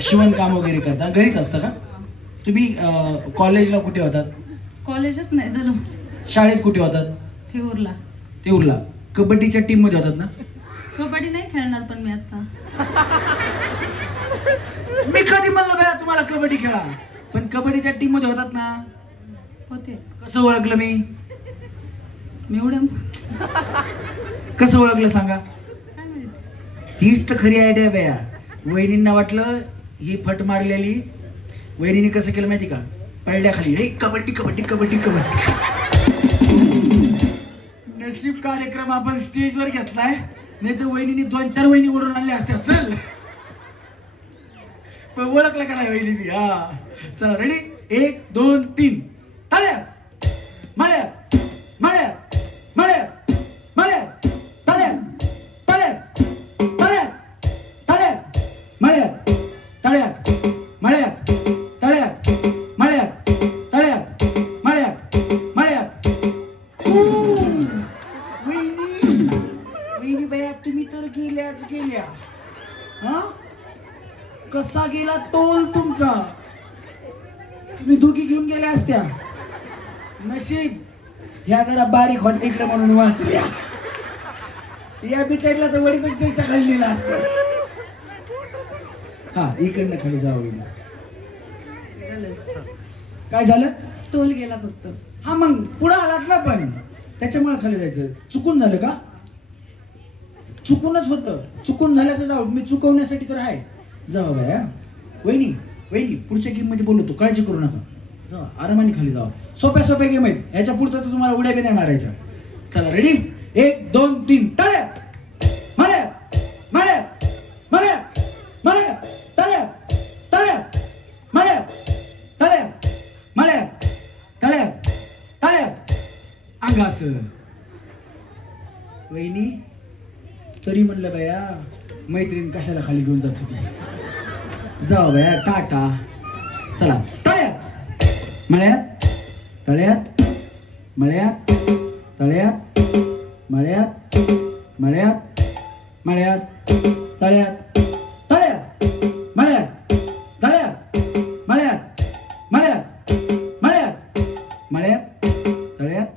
शिवण काम वगैरे करता? घरीच असता का तुम्ही? कॉलेजला कुठे होतात? कॉलेजच नाही झालं. शाळेत कुठे होतात? थेऊरला. तेऊरला. कबड्डीच्या टीम मध्ये होतात ना? कबड्डी नाही खेळणार पण मी आता. मी कधी म्हणलं बाया तुम्हाला कबड्डी खेळा, पण कबड्डीच्या टीम मध्ये होतात ना? होते. कसं ओळखलं मी? एवढं कसं ओळखलं सांगा? तीच तर खरी आयडिया बाया. वहिनींना वाटलं ही फट मारलेली. वहिनीने कसं केलं माहिती का? पडल्या खाली हे कबड्डी कबड्डी कबड्डी कबड्डी. नशीब कार्यक्रम आपण स्टेजवर घेतलाय, नाही तर वहिनीने 2-4 वहिनी ओढून आणल्या असत्या. चल पण ओळखलं का नाही वहिनीने? हा चला रेडी 1 2 3 टाळ्या मळ्यात मळ्यात मळ्यात मळ्यात तळ्यात तळ्यात तळ्यात तळ्यात मळ्यात तळ्यात मळ्यात तळ्यात मळ्यात तळ्यात मळ्यात मळ्यात. वहिनी बाया तुम्ही तर गेल्याच गेल्या. हा कसा गेला तोल तुमचा. तुम्ही दोघी घेऊन गेल्या असत्या. नशीब ह्या जरा बारीक होत्या इकडे म्हणून वाचल्या. या बिचारीला तर वडीच चर्चा खाल्लेला असत. हा इकडनं खाली जावं. काय झालं. तोल गेला फक्त. हा मग पुढे आलात ना पण त्याच्यामुळे खाली जायचं. चुकून झालं का. चुकूनच होतं. चुकून झाल्याचं जाऊ. मी चुकवण्यासाठी तर आहे. जावा बाया. वहिनी वहिनी पुढच्या गेम मध्ये बोलतो. काळजी करू नका. जावा आरामाने खाली जावा. सोप्या सोप्या गेम आहेत. ह्याच्या पुढचं तर तुम्हाला उड्या बी नाही मारायच्या. चला रेडी 1 2 3 तळ्यात मळ्यात मळ्यात मळ्यात मळ्यात तळ्यात तळ्यात मळ्यात तळ्यात मळ्यात तळ्यात तळ्यात अंगास. वहिनी तरी म्हणलं बाया मैत्रीण कशाला खाली घेऊन जात होती. जाऊ बाया टाटा. चला तळ्यात मळ्यात तळ्यात मळ्यात तळ्यात मळ्यात मळ्यात मळ्यात तळ्यात तळ्यात मळ्यात तळ्यात मळ्यात मळ्यात मळ्यात मळ्यात तळ्यात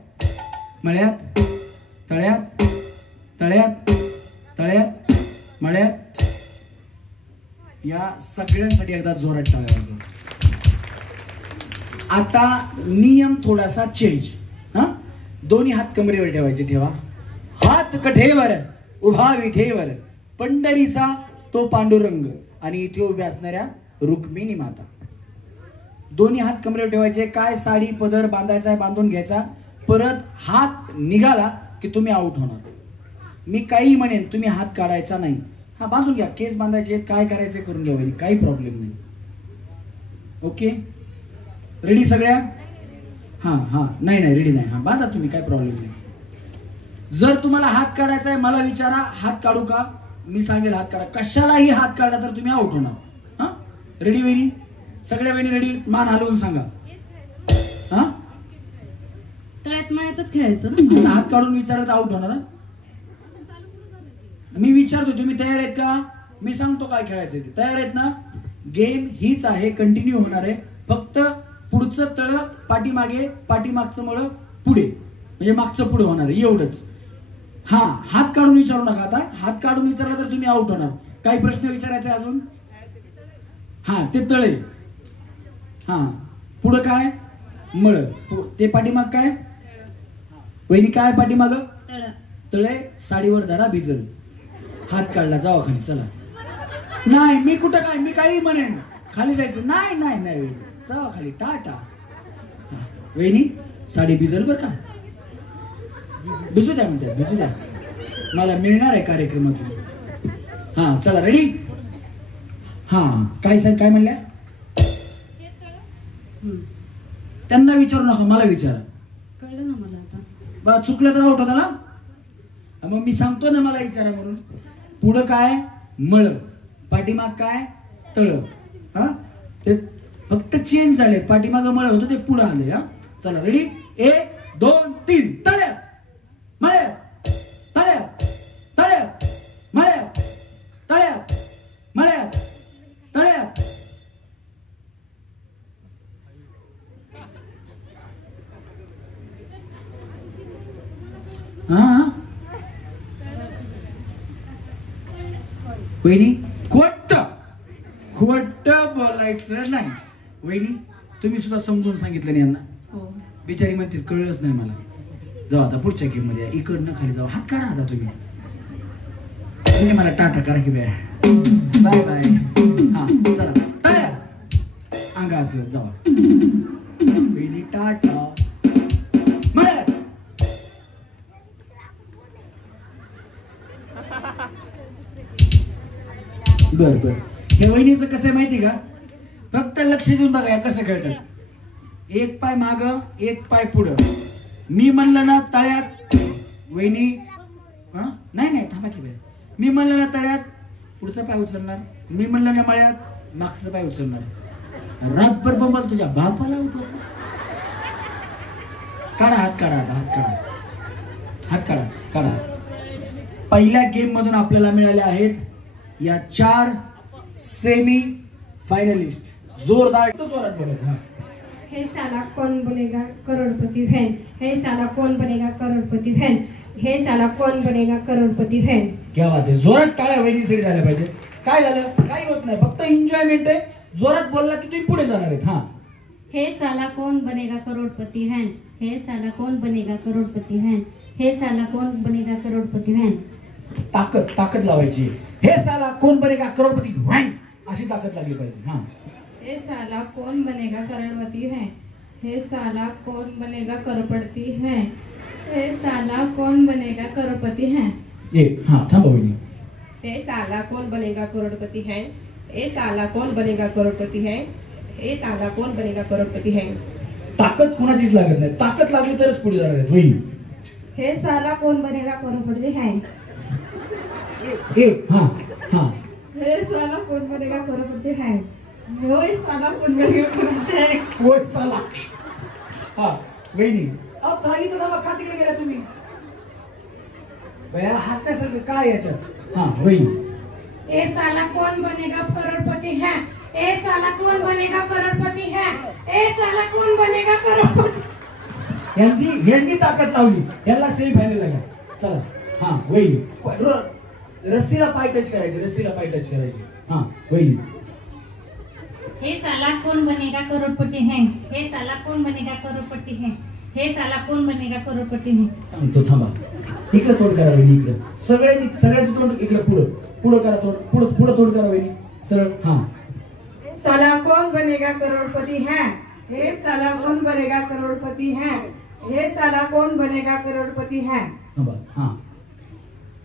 मळ्यात तळ्यात तळ्यात तळ्यात मळ्यात. या सगळ्यांसाठी एकदा जोरात टाळ्या वाजवा. आता नियम थोडासा चेंज. हा दोन्ही हात कमरेवर ठेवायचे. ठेवा हात कठेवर उभा विठेवर पंढरीचा तो पांडुरंग आणि इथे उभ्या असणाऱ्या रुक्मिणी माता. दोन्ही हात कमरेवर ठेवायचे. काय साडी पदर बांधायचा आहे बांधून घ्यायचा. परत हात निघाला की तुम्ही आउट होणार. मी काही म्हणेन तुम्ही हात काढायचा नाही. हा बांधून घ्या. केस बांधायचे काय करायचे करून घ्या. काही प्रॉब्लेम नाही. ओके रेडी सगळ्या. हा हा नाही नाही रेडी नाही. हा बांधा तुम्ही काय प्रॉब्लेम नाही. जर तुम्हाला हात काढायचा आहे मला विचारा. हात काढू का. मी सांगेल हात काढा. कशालाही हात काढला तर तुम्ही आउट होणार. हा रेडी वहिनी सगळ्या वहिनी रेडी. मान हलवून सांगा. हा तळ्यात मळ्यातच खेळायचं ना. हात काढून विचारत आउट होणार. मी विचारतो तुम्ही तयार आहेत का. मी सांगतो काय खेळायचं ते. तयार आहेत ना. गेम हीच आहे. कंटिन्यू होणार आहे. फक्त पुढचं तळ पाठीमागे पाठीमागचं मळ पुढे म्हणजे मागचं पुढे होणार आहे एवढंच. हा हात काढून विचारू नका. आता हात काढून विचारला तर तुम्ही आउट होणार. काही प्रश्न विचारायचे अजून. हा ते तळे. हा पुढं काय मळ. ते पाठीमाग काय वहिनी काय पाठीमाग तळे. साडीवर धरा भिजल. हात काढला जावा खाली. चला नाही मी कुठं काय मी काही म्हणेन. खाली जायचं नाही नाही नाही वहिनी जावा खाली टाटा. वहिनी साडी भिजल बर का. भिजू द्या म्हणते भिजू द्या. मला मिळणार आहे कार्यक्रमातून. हा चला रेडी. हा काय सांग काय म्हणल्या. त्यांना विचारू नका मला विचारा. कळलं ना मला आता. बा चुकलं तर आउट होता ना. मग मी सांगतो ना मला विचारा म्हणून. पुढं काय मळ पाठीमाग काय तळ. हा ते फक्त चेंज झाले. पाठीमाग मळ होतं ते पुढं आले. हा चला रेडी 1 2 3 तळ्यात मळ्यात तळ्यात तळ्यात मळ्यात तळ्यात मळ्यात तळ्यात. हा वहिनी खोट खोट बोलायचं नाही. वहिनी तुम्ही सुद्धा समजून सांगितलं नाही यांना. बिचारी म्हणते कळलंच नाही मला. जाऊ आता पुढच्या गेम मध्ये. इकडनं खाली जाऊ. हात काढा आता तुम्ही. मला टाटा करा की बाय बाय. हा चला तळ्या अंगा असं जावा. पहिली टाटा मळ्यात. बर बर हे वहिनीचं कसं आहे माहिती का. फक्त लक्ष देऊन बघा कसं खेळतात. एक पाय माग एक पाय पुढं. मी म्हणलं ना तळ्यात वहिनी नाही नाही थांबा की बाई. मी म्हणलं ना तळ्यात पुढचा पाय उचलणार, मी म्हणलं ना मळ्यात मागचा पाय उचलणार. रातभर बंबाल तुझ्या बापाला उठव. काढा हात, काढा हात, काढा हात, काढा काढा. पहिल्या गेम मधून आपल्याला मिळाले आहेत या 4 सेमी फायनलिस्ट. जोरदार जोरात बोलायचं. हे साला कौन बनेगा करोड़पति बहन, हे साला कौन बनेगा करोड़पति बहन, हे साला कौन बनेगा करोड़पति बहन. क्या बात आहे. जोरात टाळ्या वहिनीसाठी झाल्या पाहिजे. काय झालं? काही होत नाही, फक्त एन्जॉयमेंट आहे. जोरात बोलला की तुम्ही पुढे जाणार आहेत. हा. हे साला कौन बनेगा करोड़पति बहन, हे साला कौन बनेगा करोड़पति बहन, हे साला कौन बनेगा करोड़पति बहन. ताकद लावायची. हे साला कोण बनेगा करोडपती व्हॅन अशी ताकद लागली पाहिजे. हा. हे साला कौन बनेगा करोड़पति है, हे साला कौन बनेगा करोड़पति है, हे साला कौन बनेगा करोड़पति है. हा थांबा वहिनी. हे साला कौन बनेगा करोड़पति है, हे साला कौन बनेगा करोड़पति है, हे साला कौन बनेगा करोड़पति है. ताकद कोणाचीच लागत नाही, ताकद लागली तरच पुढे जाणार आहेत वहिनी. हे साला कौन बनेगा करोड़पति है. हा हा. हे साला कौन बनेगा करोड़पति है, हे साला कौन बनेगा करोड़पति है. कोण साला. हा वहिनी. अहो ताई तर का तिकडे गेला तुम्ही? बया हसण्यासारखं काय याच्यात. हा वहिनी. ए साला कौन बनेगा करोड़पति है, ए साला कौन बनेगा करोड़पति है, ए साला कौन बनेगा करोड़पति. यांनी ताकद लावली. याला सेमी फायनल लागला. चला. हा वहिनी. रस्सीला पाय टच करायचे, रस्सीला पाय टच करायचे. हा वहिनी. हे साला कौन बनेगा करोड़पति है, हे साला कौन बनेगा करोड़पति है, हे साला कौन बनेगा करोड़पति है. सांगतो थांबा. इकडे तोड करा वहिनी. इकडे सगळ्यांचं तोंड इकडे पुढं करा. पुढं तोड करा वहिनी. सरळ. हा. साला कौन बनेगा करोड़पति है, हे साला कौन बनेगा करोड़पति है, हे साला कौन बनेगा करोड़पति है. हाँ.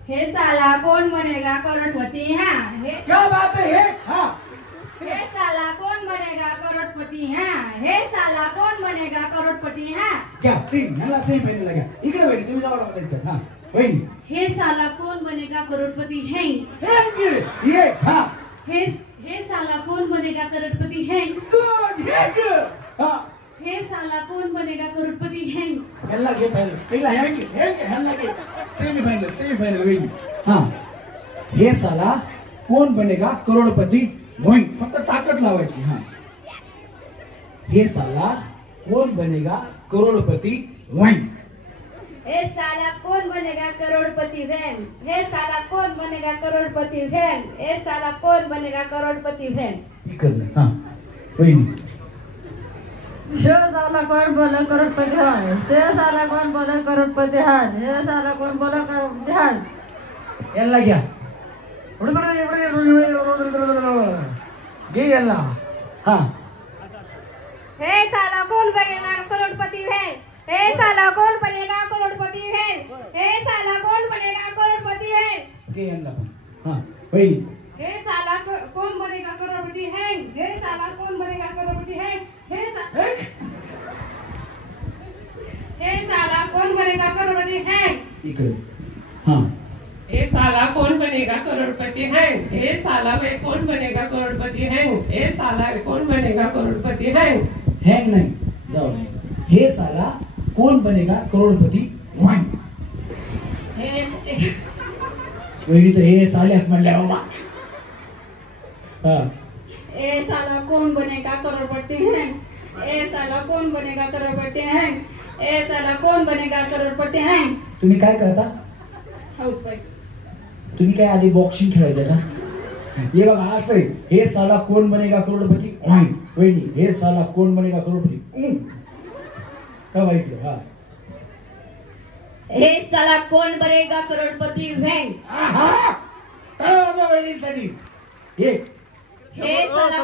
हे साला कौन बनेगा करोड़पति है. क्या बात है. हाँ. हे साला कौन बनेगा करोड़पति है, हे साला कौन बनेगा करोड़पति है. क्या तीन ह्याला सेमी फायनल लागला. इकडे वहिनी तुम्ही जाऊ नका त्यांच्यात. हा वहिनी. हे साला कौन बनेगा करोड़पति है. ये हा. हे साला कौन बनेगा करोड़पति है. हा. हे साला कौन बनेगा करोड़पति है. ह्याला घे फायनल. पहिला ह्याला घे सेमी फायनल वहिनी. हा. हे साला कौन बनेगा करोड़पति वही. फक्त ताकद लावायची. हा. हे साला कौन बनेगा करोड़पति वही. हे साला कौन बनेगा करोड़पति वैन, हे साला कौन बनेगा करोड़पति वैन, हे साला कौन बनेगा करोड़पति वैन. इकडनं. हा वहिनी. हे साला कौन बनेगा करोड़पति है, हे साला कौन बनेगा करोड़पति है, हे साला कौन बनेगा करोड़पति है. याला घ्या. घे याला. हा. हे साला कौन बनेगा करोड़पति वैन, हे साला कौन बनेगा करोड़पति वैन, हे साला कौन बनेगा करोड़पति वैन. घे याला. हा वहिनी. हे साला कौन बनेगा करोड़पति है, हे साला कौन बनेगा करोड़पति है, हे साला कौन बनेगा करोड़पति है. इकडे. हा. ए साला कौन बनेगा करोड़पति है, ए साला वे कौन बनेगा करोड़पति है, ए साला वे कौन बनेगा करोड़पति है. हँग नाही. जाऊ. हे साला कौन बनेगा करोड़पति वही. वहिनी तर हे साल्याच म्हणल्या बाबा. हा. ए साला कौन बनेगा करोड़पति है, ए साला कौन बनेगा करोड़पति है, ए साला कौन बनेगा करोड़पति है. तुम्ही काय करता? हाऊसवाईफ. तुम्ही काय आधी बॉक्सिंग खेळायचं का? हे बघा असं आहे. हे साला कोण बनेगा करोडपती वहिनी. हे साला कोण बनेगा करोडपती का बाई. हा. हे साला कौन बनेगा करोड़पति वैन. वहिनीसाठी. हे साला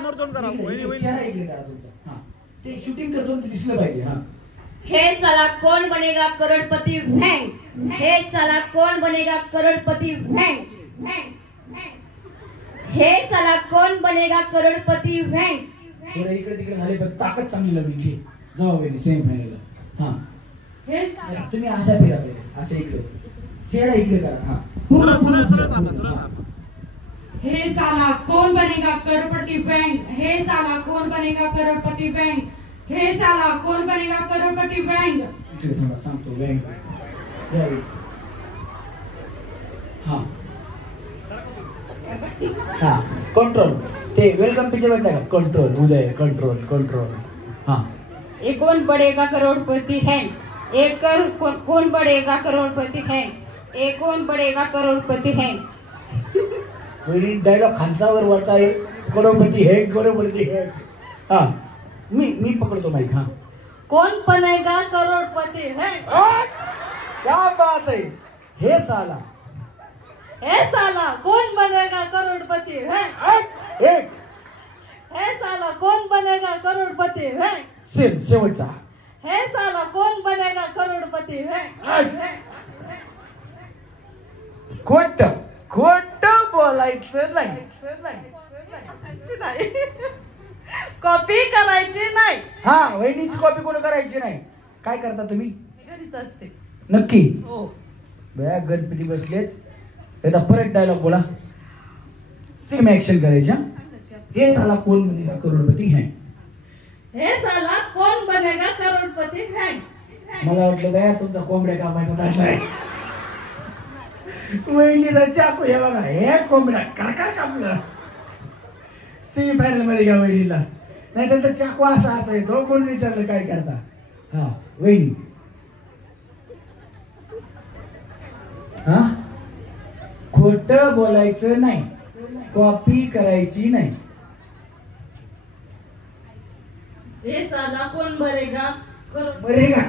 ते शूटिंग करतो ते दिसलं पाहिजे. हा. हे साला कौन बनेगा करोड़पति वैन, हे साला कौन बनेगा करोड़पति वैन, हे साला कौन बनेगा करोड़पति वैन. इकडे तिकडे झाले पण ताकद चांगली लागली. घे जाऊ वहिनी सेमी फायनलला. हा. हे तुम्ही अशा फिरा पहिले, असे इकडे चेहरा इकडे करा. हा हे साला कौन बनेगा करोड़पति बैंक, हे साला कौन बनेगा करोड़पति बैंक, हे साला कौन बनेगा करोड़पति बैंक. इकडे थोडा सांगतो बँक. हा हा कंट्रोल. ते वेलकम पिक्चर बघता का? कंट्रोल उदय, कंट्रोल कंट्रोल. हा ये कौन बनेगा करोड़पति है, एक कौन बनेगा करोड़पति है, एक कौन बनेगा करोड़पति है. वरी डायलॉग खालचावर वरचा आहे. करोडपती है, करोडपती है. हा मी पकडतो माईक. हा कौन बनेगा करोड़पति है. क्या बात है. हे साला कौन बनेगा करोड़पति है. एक हे साला कौन बनेगा करोड़पति है. सेम शेवटचा. हे साला कौन बनेगा करोड़पति है. खोट खोट बोलायचं नाही. कॉपी करायची नाही. हा वहिनीची कॉपी कोण करायची नाही. काय करता तुम्ही? घरीच असते. नक्की? हो. बया गणपती बसलेत. आता परत डायलॉग बोला. सेम ऍक्शन करायच्या. हे साला कोण बनेगा करोडपती है. हे साला कौन बनेगा करोड़पति है. मला वाटलं बया तुमचा कोंबड्या कापायचा दाखलाय. वहिनीचा चाकू हे बघा. हे कोंबड्या करकार कापलं. सेमी फायनल मध्ये घ्या वहिनीला. नाही तर चाकू असा येतो. कोण विचारलं काय करता. हा वहिनी. हा खोट बोलायचं नाही. कॉपी करायची नाही. हे साला कौन बनेगा बनेगा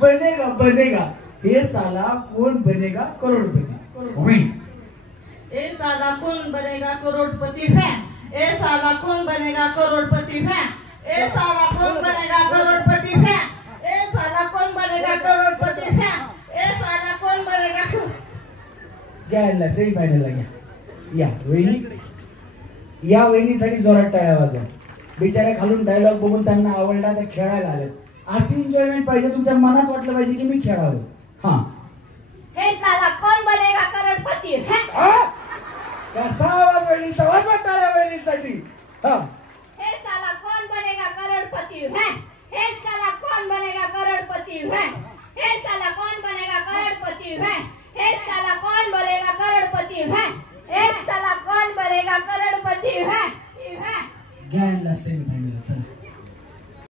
बनेगा बनेगा. हे साला कोण बनेगा करोडपती. ए साला कौन बनेगा करोड़पति है. ए साला कौन बनेगा करोड़पति है. ए साला कौन बनेगा करोड़पति है. ए साला कौन बनेगा करोड़पति है. ए साला कौन बनेगा. घ्यायला सेमी फायनलला घ्या. या वहिनी. या वहिनीसाठी जोरात टाळ्या वाजवा. बिचाऱ्या खालून डायलॉग बघून त्यांना आवडला. त्या खेळायला आले. अशी एन्जॉयमेंट पाहिजे. तुमच्या मनात वाटलं पाहिजे की मी खेळावं. हा हे साला कौन बनेगा करोड़पति है. कसा आवाज वहिनीचा. वाजवा टाळ्या वहिनीसाठी. हा हे साला कौन बनेगा करोड़पति है. हे साला कौन बनेगा करोड़पति है. हे साला कौन बनेगा करोड़पति है. हे साला कौन बनेगा करोड़पति है. हे साला कौन बनेगा करोड़पति है. घ्यायला सेमी फायनल. चला